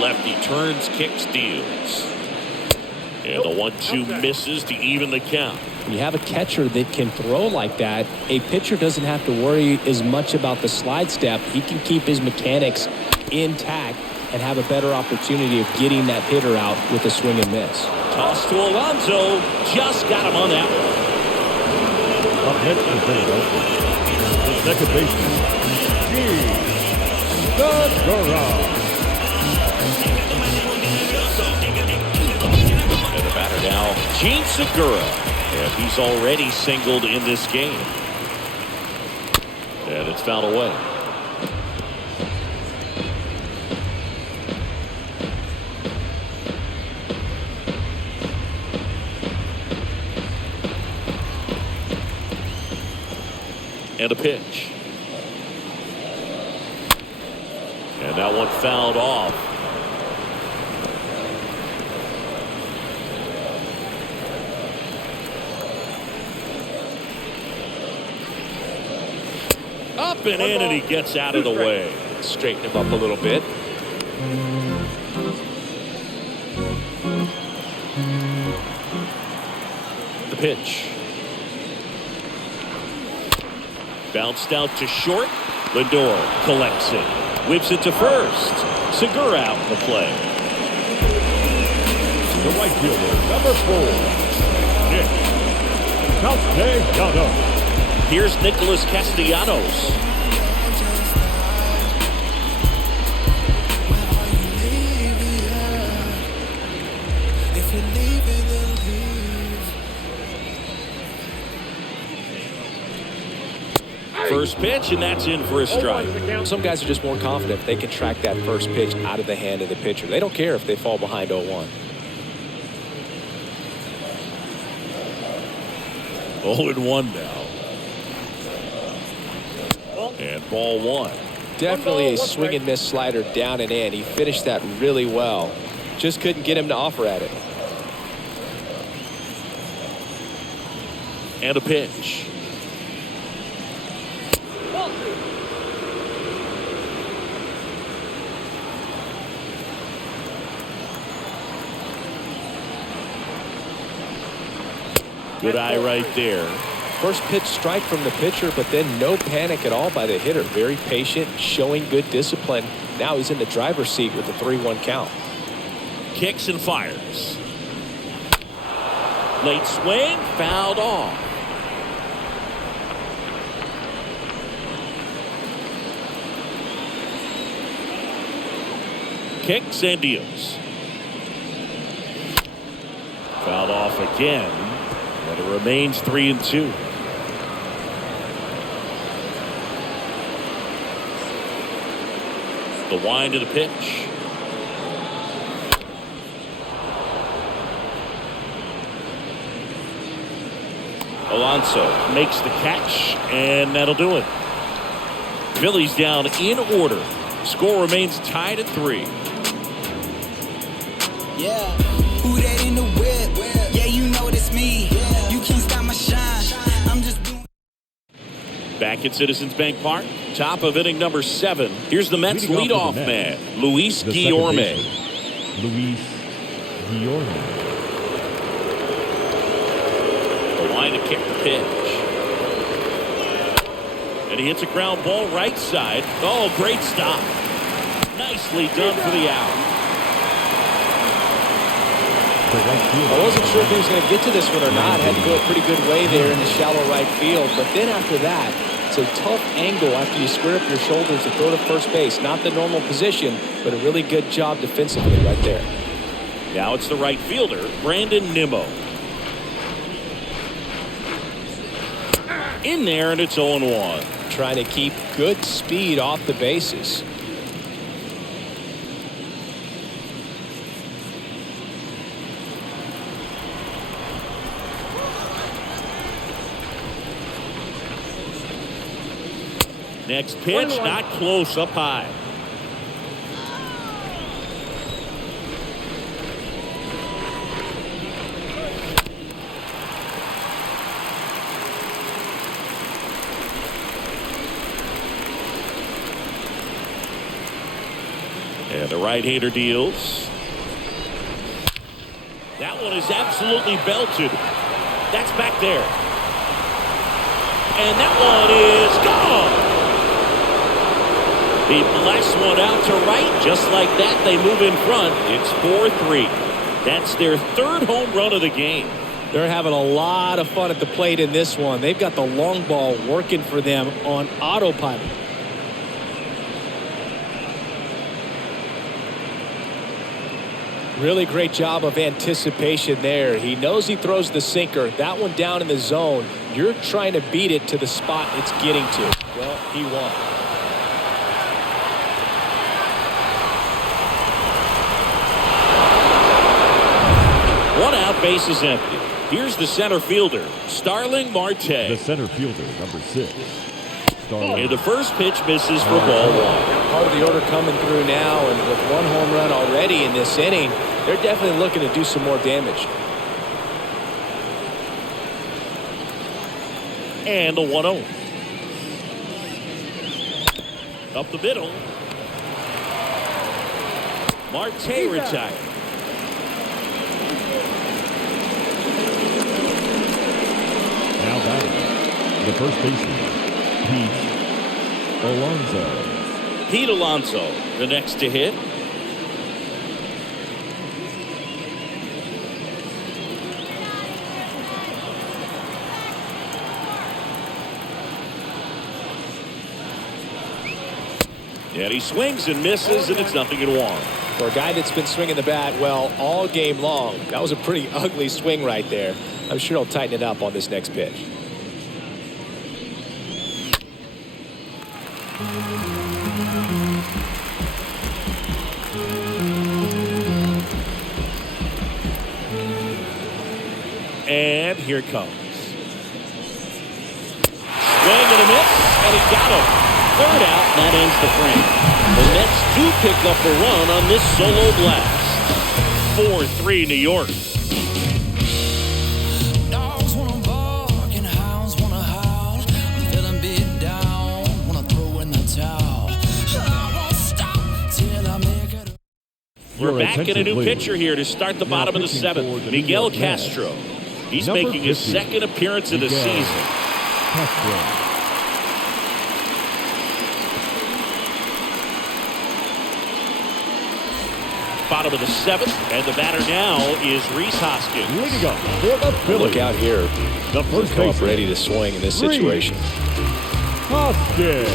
lefty turns, kicks, deals. And the 1-2 misses to even the count. When you have a catcher that can throw like that, a pitcher doesn't have to worry as much about the slide step. He can keep his mechanics intact and have a better opportunity of getting that hitter out with a swing and miss. Toss to Alonso. Just got him on that one. Up next for Philadelphia, the second baseman, Segura. And the batter now, Gene Segura. And he's already singled in this game. And it's fouled away. And a pitch. And that one fouled off. Up and in, and he gets out of the way. Straighten him up a little bit. The pitch. Bounced out to short. Lindor collects it. Whips it to first. Segura out in the play. The right fielder, number 4, Nick Castellanos. Here's Nicholas Castellanos. First pitch, and that's in for a strike. Some guys are just more confident if they can track that first pitch out of the hand of the pitcher. They don't care if they fall behind 0-1. 0-1 now. And ball 1. Definitely a swing and miss slider down and in. He finished that really well. Just couldn't get him to offer at it. And a pitch. Good eye right there. First pitch strike from the pitcher, but then no panic at all by the hitter. Very patient, showing good discipline. Now he's in the driver's seat with a 3-1 count. Kicks and fires. Late swing, fouled off. Kicks and deals. Fouled off again. And it remains 3-2. The wind of the pitch. Alonso makes the catch, and that'll do it. Phillies down in order. Score remains tied at 3. Yeah, who that in the whip? Yeah, you know it's me. You can't stop my shine. I'm just doing. Back at Citizens Bank Park, top of inning number 7. Here's the Mets Leading off leadoff for the man, Mets, Luis the Guillorme. second baseman, Luis Guillorme. The line to kick the pitch. And he hits a ground ball right side. Oh, great stop. Nicely done for the out. The right fielder, I wasn't sure if he was going to get to this one or not. Had to go a pretty good way there in the shallow right field. But then after that, it's a tough angle after you square up your shoulders to throw to first base. Not the normal position, but a really good job defensively right there. Now it's the right fielder, Brandon Nimmo. In there, and it's 0-1. Trying to keep good speed off the bases. Next pitch, not close, up high. And And the right-hander deals. That one is absolutely belted. That's back there. And that one is gone. He blasts one out to right. Just like that, they move in front. It's 4-3. That's their third home run of the game. They're having a lot of fun at the plate in this one. They've got the long ball working for them on autopilot. Really great job of anticipation there. He knows he throws the sinker. That one down in the zone. You're trying to beat it to the spot it's getting to. Well, he won. One out, base is empty. Here's the center fielder, Starling Martin. The center fielder, number 6. Starling. And the first pitch misses for ball 1. Part of the order coming through now, and with one home run already in this inning, they're definitely looking to do some more damage. And the 1-0. Up the middle. Marte retired. Now batting, the first baseman, Pete Alonso. Pete Alonso, the next to hit. And he swings and misses, and it's 0-1. For a guy that's been swinging the bat, well, all game long, that was a pretty ugly swing right there. I'm sure he'll tighten it up on this next pitch. And here it comes. Swing and a miss, and he got him. Third out, and that ends the frame. The Mets do pick up the run on this solo blast. 4-3 New York. Dogs wanna bark and hounds wanna howl. I'm feeling beat down, wanna throw in the towel. I won't stop till I make it. We're back in a attention, new please. pitcher here to start the bottom of the pitching for 7th. the New Miguel York Mets. Castro. He's Number making his 50, second appearance of the Miguel season. Castro. Bottom of the 7th, and the batter now is Rhys Hoskins. Leading up for the Phillies. Look out here. The first Come up baseman, ready to swing in this Rhys situation. Hoskins.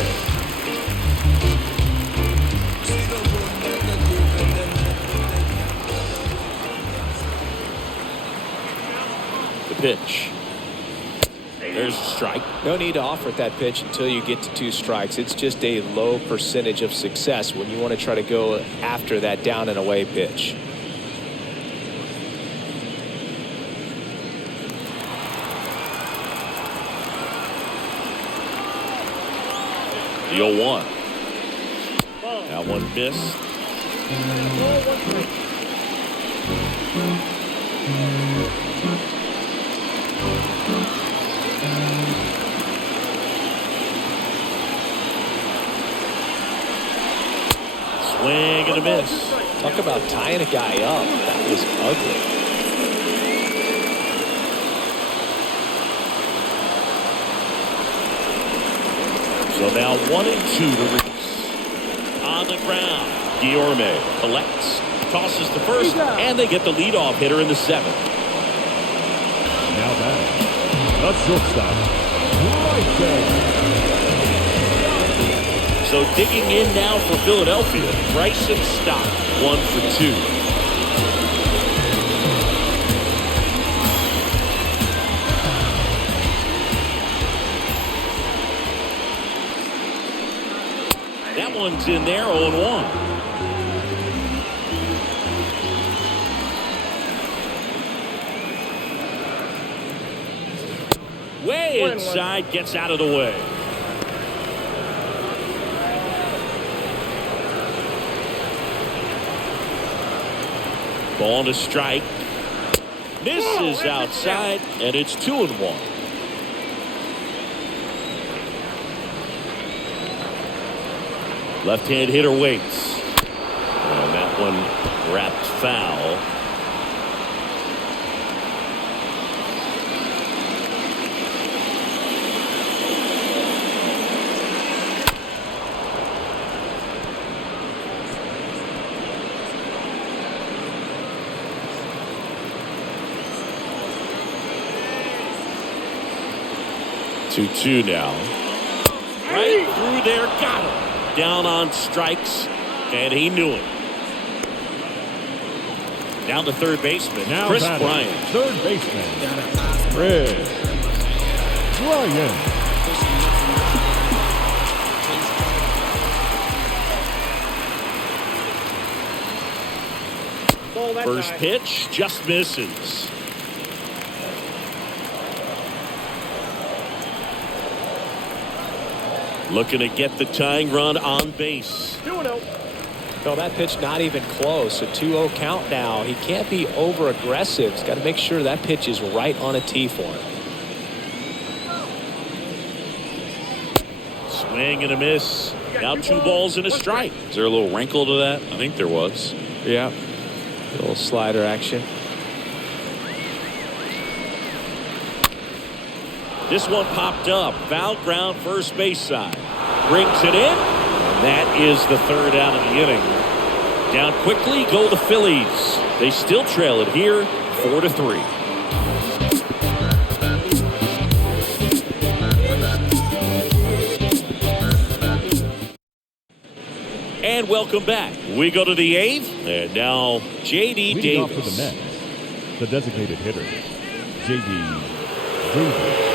The pitch. There's a strike. No need to offer at that pitch until you get to 2 strikes. It's just a low percentage of success when you want to try to go after that down and away pitch. The 0-1. That one missed. Swing and a miss. Talk about tying a guy up. That was ugly. So now 1-2 to Rhys. On the ground, Guillorme collects, tosses to first, and they get the leadoff hitter in the 7th. Now batting, the shortstop, Bryant. So digging in now for Philadelphia, Bryson Stott, 1 for 2. That one's in there, 0-1. Way inside, gets out of the way. Ball to strike. Misses outside, and it's 2-1. Left-hand hitter waits. And one wrapped foul. Two now. Right through there, got him. Down on strikes, and he knew it. Down to third baseman, Now Chris batting, Bryant. third baseman, Chris Bryant. Ball that First guy. pitch just misses. Looking to get the tying run on base. 2-0. No, that pitch not even close. A 2-0 count now. He can't be over aggressive. He's got to make sure that pitch is right on a tee for him. Swing and a miss. Now 2 balls and a strike. Is there a little wrinkle to that? I think there was. Yeah. A little slider action. This one popped up. Foul ground first base side. Brings it in. And that is the third out of the inning. Down quickly go the Phillies. They still trail it here 4-3. And welcome back. We go to the 8th. And now J.D. Leading off for Davis. the Mets, the designated hitter, J.D. Davis.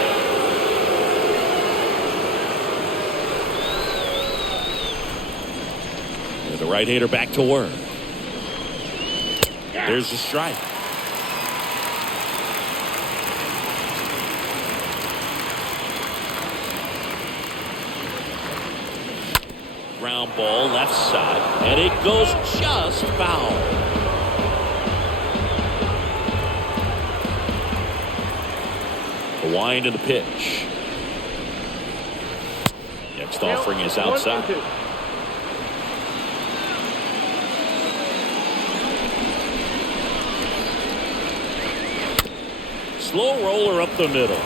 The right-hander back to work. There's the strike. Ground ball left side, and it goes just foul. The wind of the pitch. Next offering is outside. 1-2. Slow roller up the middle.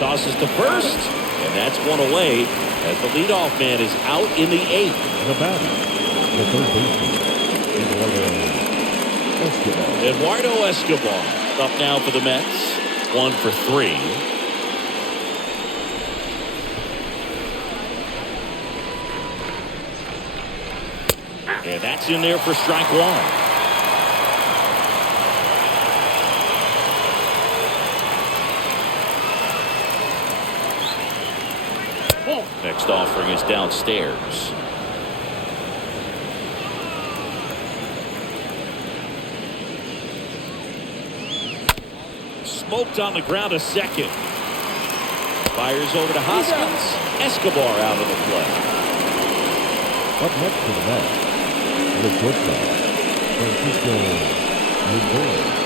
Tosses to first, and that's one away as the leadoff man is out in the 8th. The batter, the third baseman, Eduardo Escobar up now for the Mets. 1 for 3. And that's in there for strike 1. Next offering is downstairs. Smoked on the ground a second. Fires over to Hoskins. Escobar out of the play. Up next for the Mets, the shortstop, Francisco Lindor.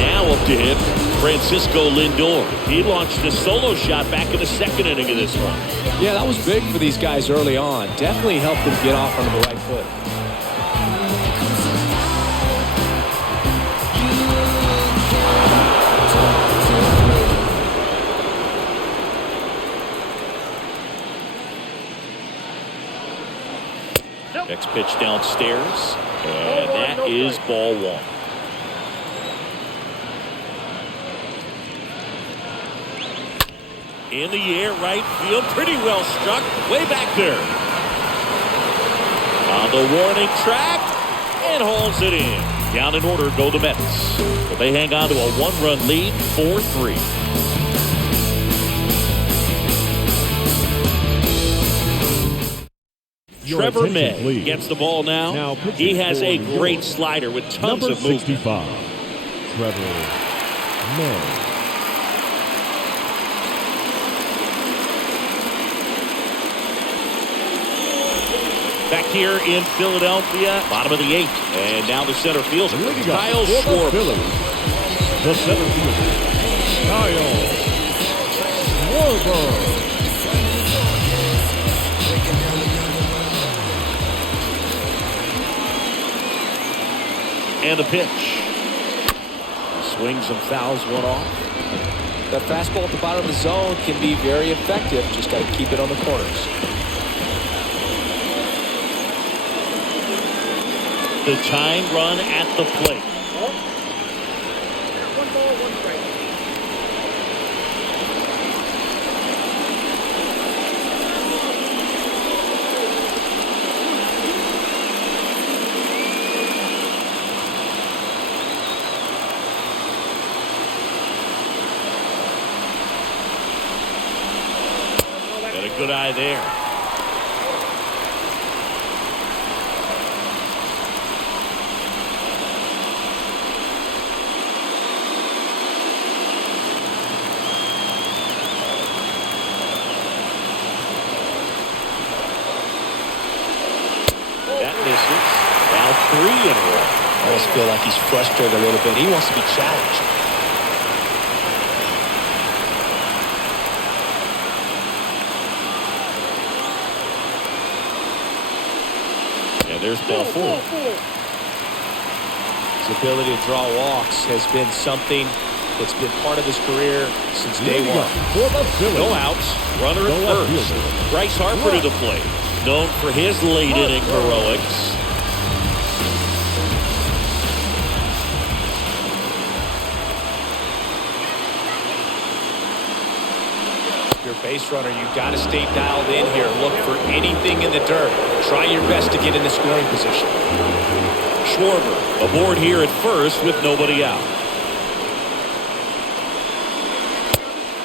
Now up to him, Francisco Lindor. He launched a solo shot back in the 2nd inning of this one. Yeah, that was big for these guys early on. Definitely helped them get off on the right foot. Next pitch downstairs, and that is ball 1. In the air, right field, pretty well struck, way back there. On the warning track, and hauls it in. Down in order go the Mets. But they hang on to a 1-run lead, 4-3. Trevor May gets the ball now. He has a great slider with tons Number of movement. 65, Trevor May. Back here in Philadelphia, bottom of the 8th. And now the center fielder, Leading up Kyle for the Schwarber. Phillies, the center fielder, Kyle Schwarber. And a pitch. He swings and fouls one off. That fastball at the bottom of the zone can be very effective. Just got to keep it on the corners. The tying run at the plate. One ball, one strike. Got a good eye there. That misses. Now 3 in a row. I almost feel like he's frustrated a little bit. He wants to be challenged. And there's ball 4. His ability to draw walks has been something that's been part of his career since day one. For the Phillies, No outs. Runner the at left first. fielder. Bryce Harper to the plate. Known for his late inning heroics. Your base runner, you got to stay dialed in here. Look for anything in the dirt. Try your best to get in the scoring position. Schwarber aboard here at first with nobody out.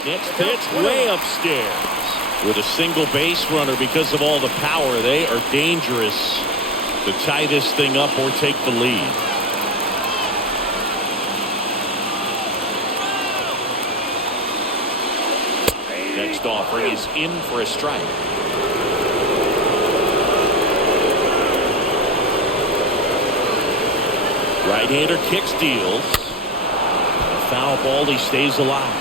Next pitch way upstairs. With a single base runner, because of all the power, they are dangerous to tie this thing up or take the lead. Next offering is in for a strike. Right-hander kicks, deals. Foul ball, he stays alive.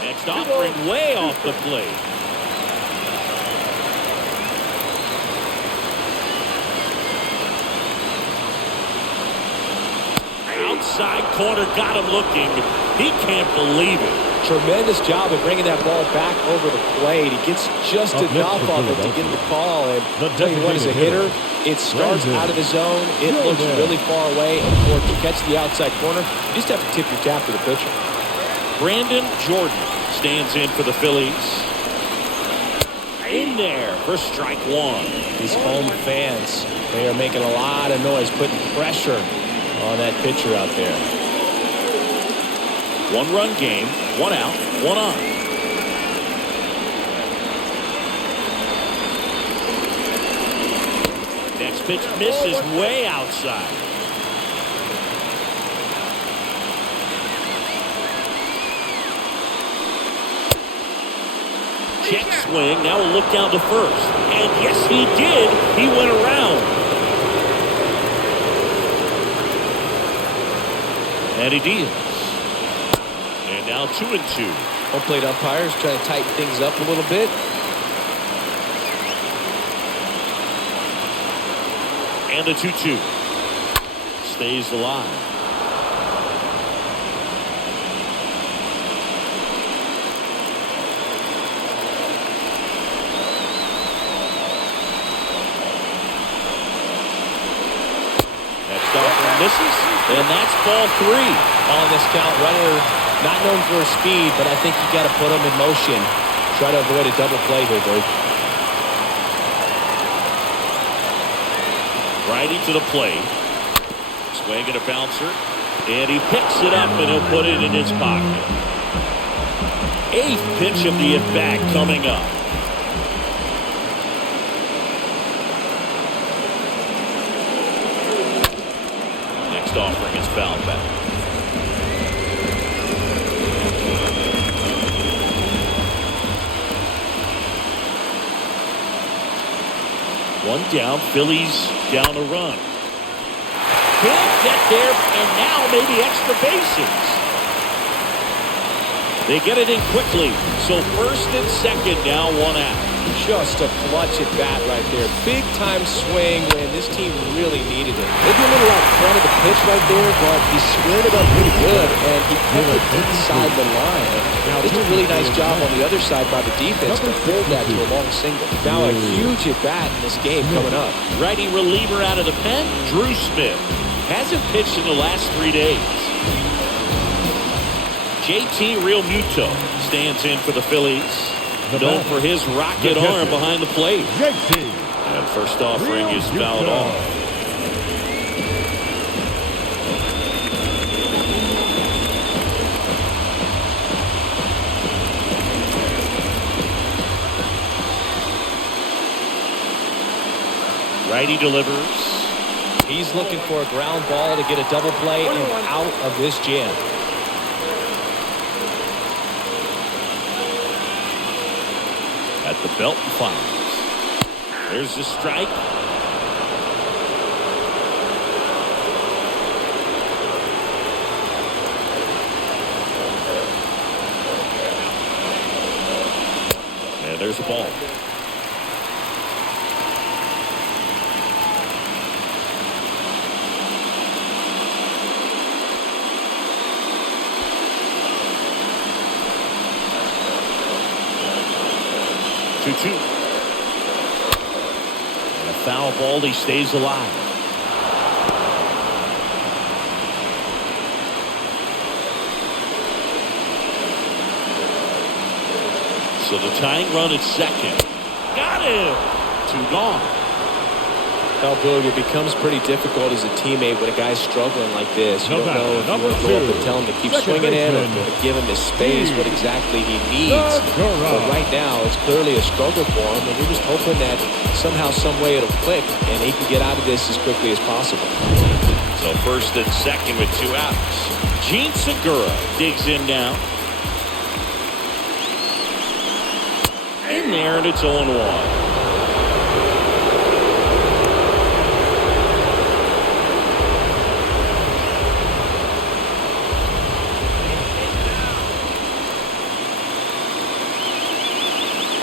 Next offering way off the plate. Outside corner, got him looking. He can't believe it. Tremendous job of bringing that ball back over the plate. He gets just Up next enough for of it to Philadelphia. get the call. And The tell you what, as a hitter, designated it starts Brandon out of the zone. It looks Jordan. really far away. And for it to catch the outside corner, you just have to tip your cap to the pitcher. Brandon Jordan stands in for the Phillies. In there for strike 1. These home fans, they are making a lot of noise, putting pressure on that pitcher out there. 1-run game, 1 out, 1 on. Next pitch misses way outside. Check swing, now a look down to first. And yes, he did. He went around. And he deals. And now 2-2. Home plate umpires trying to tighten things up a little bit. And a 2-2. Stays alive. Next offering misses. And that's ball 3. On this count, runner not known for his speed, but I think you got to put him in motion. Try to avoid a double play here, Bird. Righty to the plate. Swing and a bouncer. And he picks it up and he'll put it in his pocket. 8th pitch of the at-bat coming up. Next offering is foul back. One down, Phillies down a run. Can't get there, and now maybe extra bases. They get it in quickly. So first and second now, one out. Just a clutch at bat right there. Big time swing when this team really needed it. Maybe a little out front of the pitch right there, but he squared it up pretty good, and he kept it inside the line. Now, did a really nice job on the other side by the defense to hold that to a long single. Now a huge at bat in this game coming up. Righty reliever out of the pen, Drew Smith. Hasn't pitched in the last 3 days. JT Realmuto stands in for the Phillies. Known for his rocket arm behind the plate. And first offering is fouled off. Righty delivers. He's looking for a ground ball to get a double play and out of this jam. At the belt and fires. There's the strike. And there's a ball. Two. And a foul ball. He stays alive. So the tying run at second. Got him. 2 gone. Well, Boog, it becomes pretty difficult as a teammate when a guy's struggling like this. You don't know if you want to go up and tell him to keep swinging in or give him the space, what exactly he needs. But right now, it's clearly a struggle for him, and we're just hoping that somehow, some way it'll click, and he can get out of this as quickly as possible. So first and second with 2 outs. Gene Segura digs in now. In there, and it's 0-1.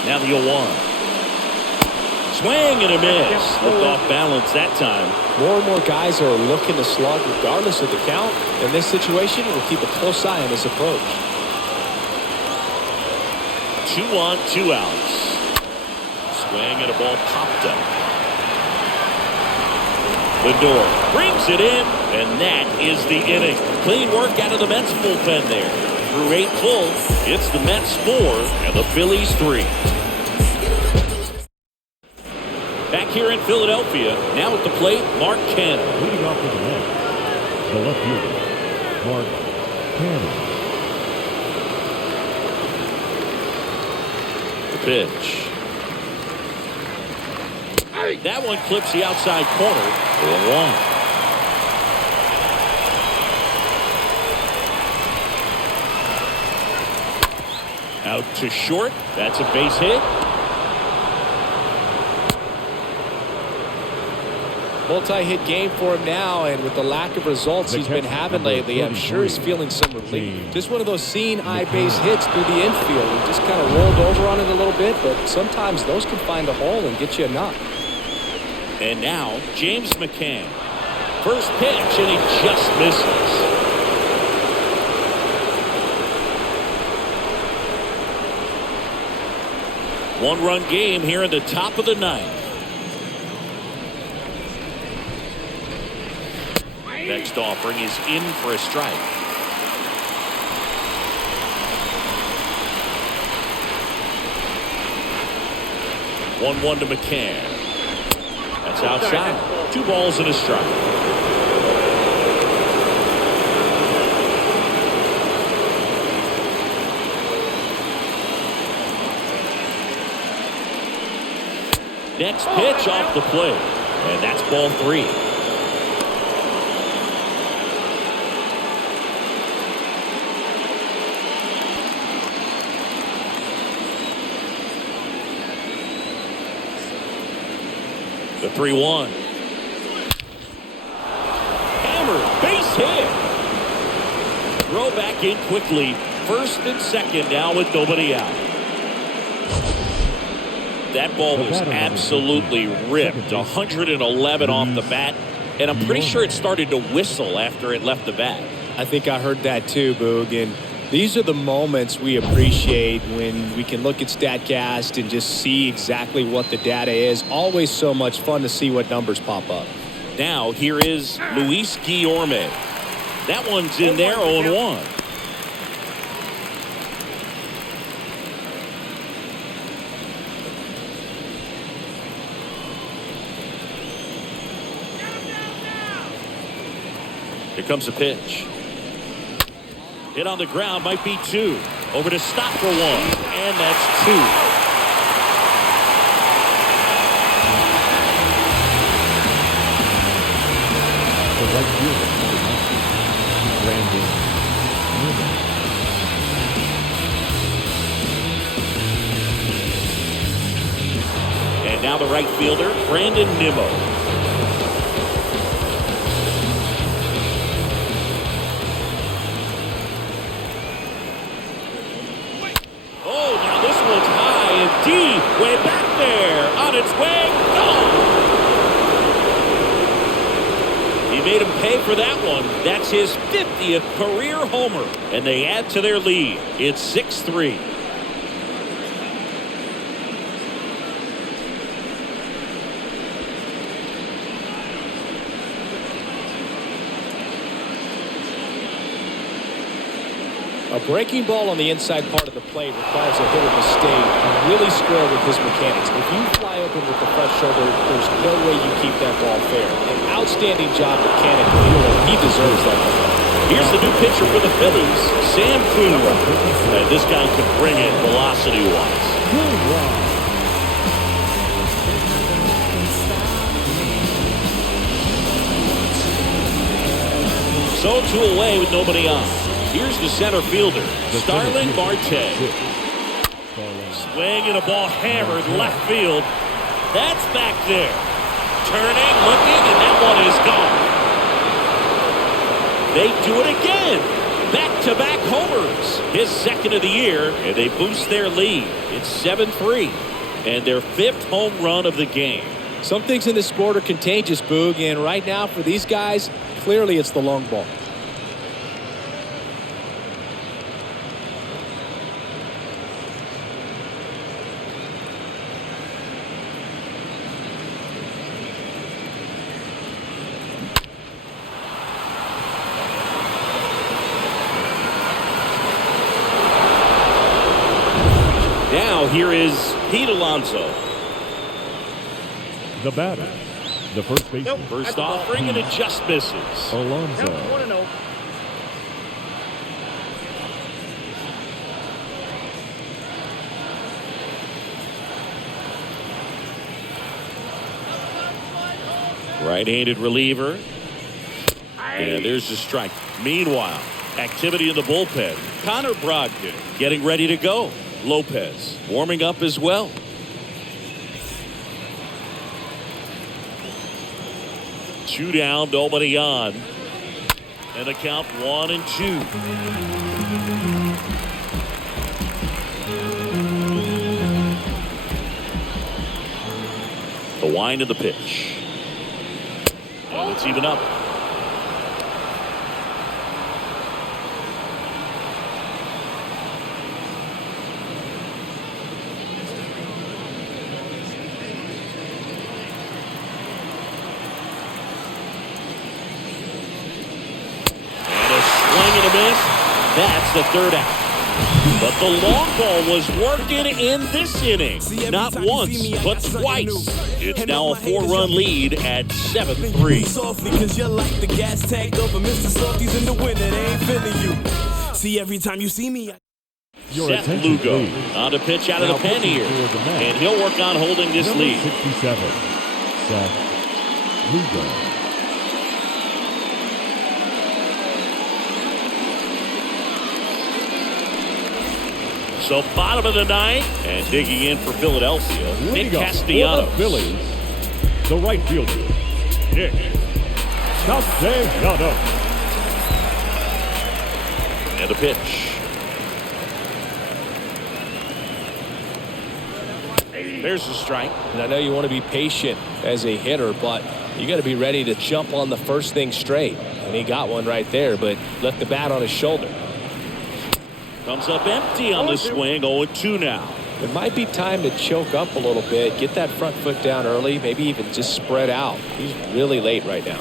Now the 0-1. Swing and a miss. Looked off balance that time. More and more guys are looking to slug regardless of the count. In this situation, we'll keep a close eye on his approach. 2 on, 2 outs. Swing and a ball popped up. Lindor brings it in, and that is the inning. Clean work out of the Mets bullpen there. Through 8 full, it's the Mets 4 and the Phillies 3. Back here in Philadelphia, now at the plate, Mark Cannon. Leading off with the Mets, the left fielder, Mark Cannon. The pitch. That one clips the outside corner for 1. Out to short. That's a base hit. Multi-hit game for him now, and with the lack of results he's been having lately, I'm sure he's feeling some relief. Just one of those eye base hits through the infield. He just kind of rolled over on it a little bit, but sometimes those can find a hole and get you a knock. And now, James McCann. First pitch, and he just misses. One-run game here in the top of the 9th. Next offering is in for a strike. One to McCann. That's outside. 2 balls and a strike. Next pitch off the plate. And that's ball 3. The 3-1. Hammered, base hit. Throw back in quickly first and second now with nobody out. That ball was absolutely ripped. 111 off the bat. And I'm pretty sure it started to whistle after it left the bat. I think I heard that too, Boog. And these are the moments we appreciate when we can look at StatCast and just see exactly what the data is. Always so much fun to see what numbers pop up. Now here is Luis Guillorme. That one's in there, 0-1. Here comes a pitch. Hit on the ground, might be 2. Over to stop for 1, and that's 2. The right fielder, Brandon Nimmo. And now the right fielder, Brandon Nimmo. Deep, way back there, on its way, gone. He made him pay for that one. That's his 50th career homer, and they add to their lead. It's 6-3. A breaking ball on the inside part of the plate requires a hitter to stay really square with his mechanics. If you fly open with the front shoulder, there's no way you keep that ball fair. An outstanding job mechanically. He deserves that. Here's the new pitcher for the Phillies, Sam Coonrod. And this guy can bring it velocity-wise. So 2 away with nobody on. Here's the center fielder, Starling Martin. Swing and a ball hammered left field. That's back there. Turning, looking, and that one is gone. They do it again. Back-to-back homers. His second of the year, and they boost their lead. It's 7-3, and their 5th home run of the game. Some things in this sport are contagious, Boog, and right now for these guys, clearly it's the long ball. Here is Pete Alonso. The batter, the first baseman. First offering, and it just misses. Alonso. 1-0. Right-handed reliever. And there's the strike. Meanwhile, activity in the bullpen. Connor Brogdon getting ready to go. Lopez warming up as well. Two down, nobody on. And the count 1-2. The wind of the pitch. And it's even up. That's the 3rd out. But the long ball was working in this inning. Not once, but twice. It's now a 4-run lead at 7-3. Softly, cause you're like the gas tank over Mr. Softies in the winter. They ain't feeling you. See, every time you see me. Seth Lugo on the pitch out of the pen here. And he'll work on holding this lead. 67, Seth Lugo. So bottom of the 9th, and digging in for Philadelphia, Miguel Castro. Phillies, the right fielder, Nick Castellanos. And the pitch. There's a strike. And I know you want to be patient as a hitter, but you got to be ready to jump on the first thing straight. And he got one right there, but left the bat on his shoulder. Comes up empty on the swing. 0-2 now. It might be time to choke up a little bit, get that front foot down early, maybe even just spread out. He's really late right now.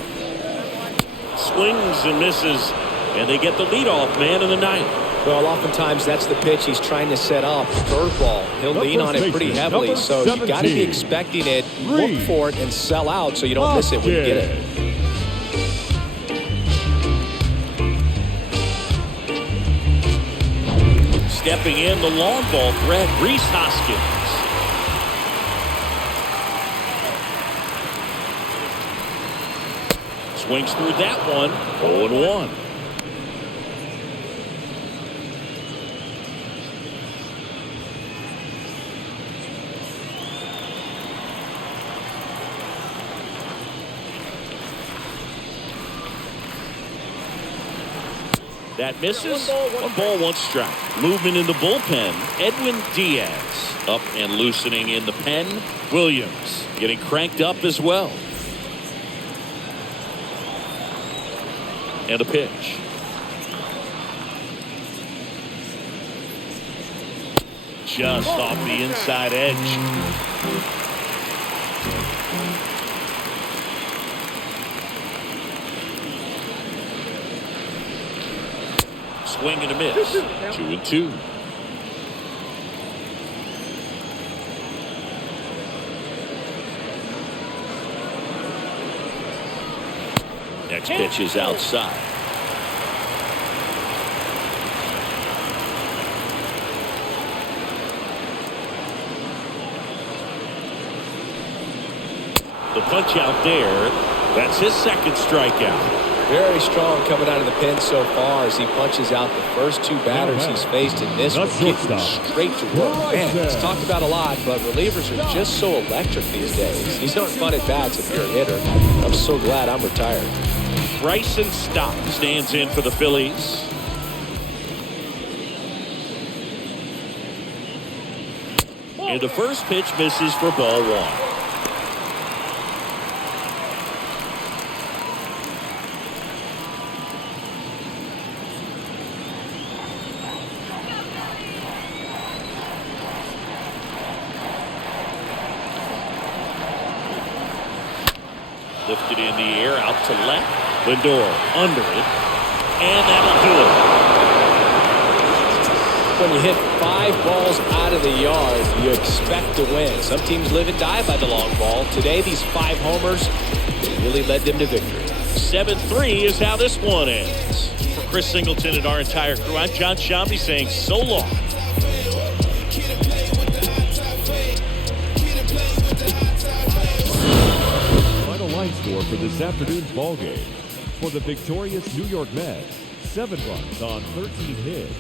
Swings and misses, and they get the leadoff man in the ninth. Well, oftentimes that's the pitch he's trying to set up. Curveball. He'll lean on it pretty heavily, so you got to be expecting it, look for it, and sell out so you don't miss it when you get it. Stepping in the long ball threat, Rhys Hoskins. Swings through that one. 0-1. That misses. 1 ball, 1 strike. Movement in the bullpen. Edwin Diaz up and loosening in the pen. Williams getting cranked up as well. And a pitch. Just off the inside edge. Swing and a miss. 2-2. Next pitch is outside. The punch out there. That's his second strikeout. Very strong coming out of the pen so far as he punches out the first 2 batters he's faced in this one, getting straight to work. Man, it's talked about a lot, but relievers are just so electric these days. These aren't fun at bats if you're a hitter. I'm so glad I'm retired. Bryson Stott stands in for the Phillies. And the first pitch misses for ball 1. Lifted in the air, out to left. Lindor under it, and that'll do it. When you hit 5 balls out of the yard, you expect to win. Some teams live and die by the long ball. Today, these 5 homers really led them to victory. 7-3 is how this one ends. For Chris Singleton and our entire crew, I'm John Shambi saying so long. Line score for this afternoon's ball game. For the victorious New York Mets, 7 runs on 13 hits,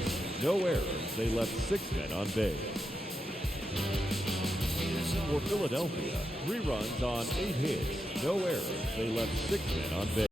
no errors. They left 6 men on base. For Philadelphia, 3 runs on 8 hits, no errors. They left 6 men on base.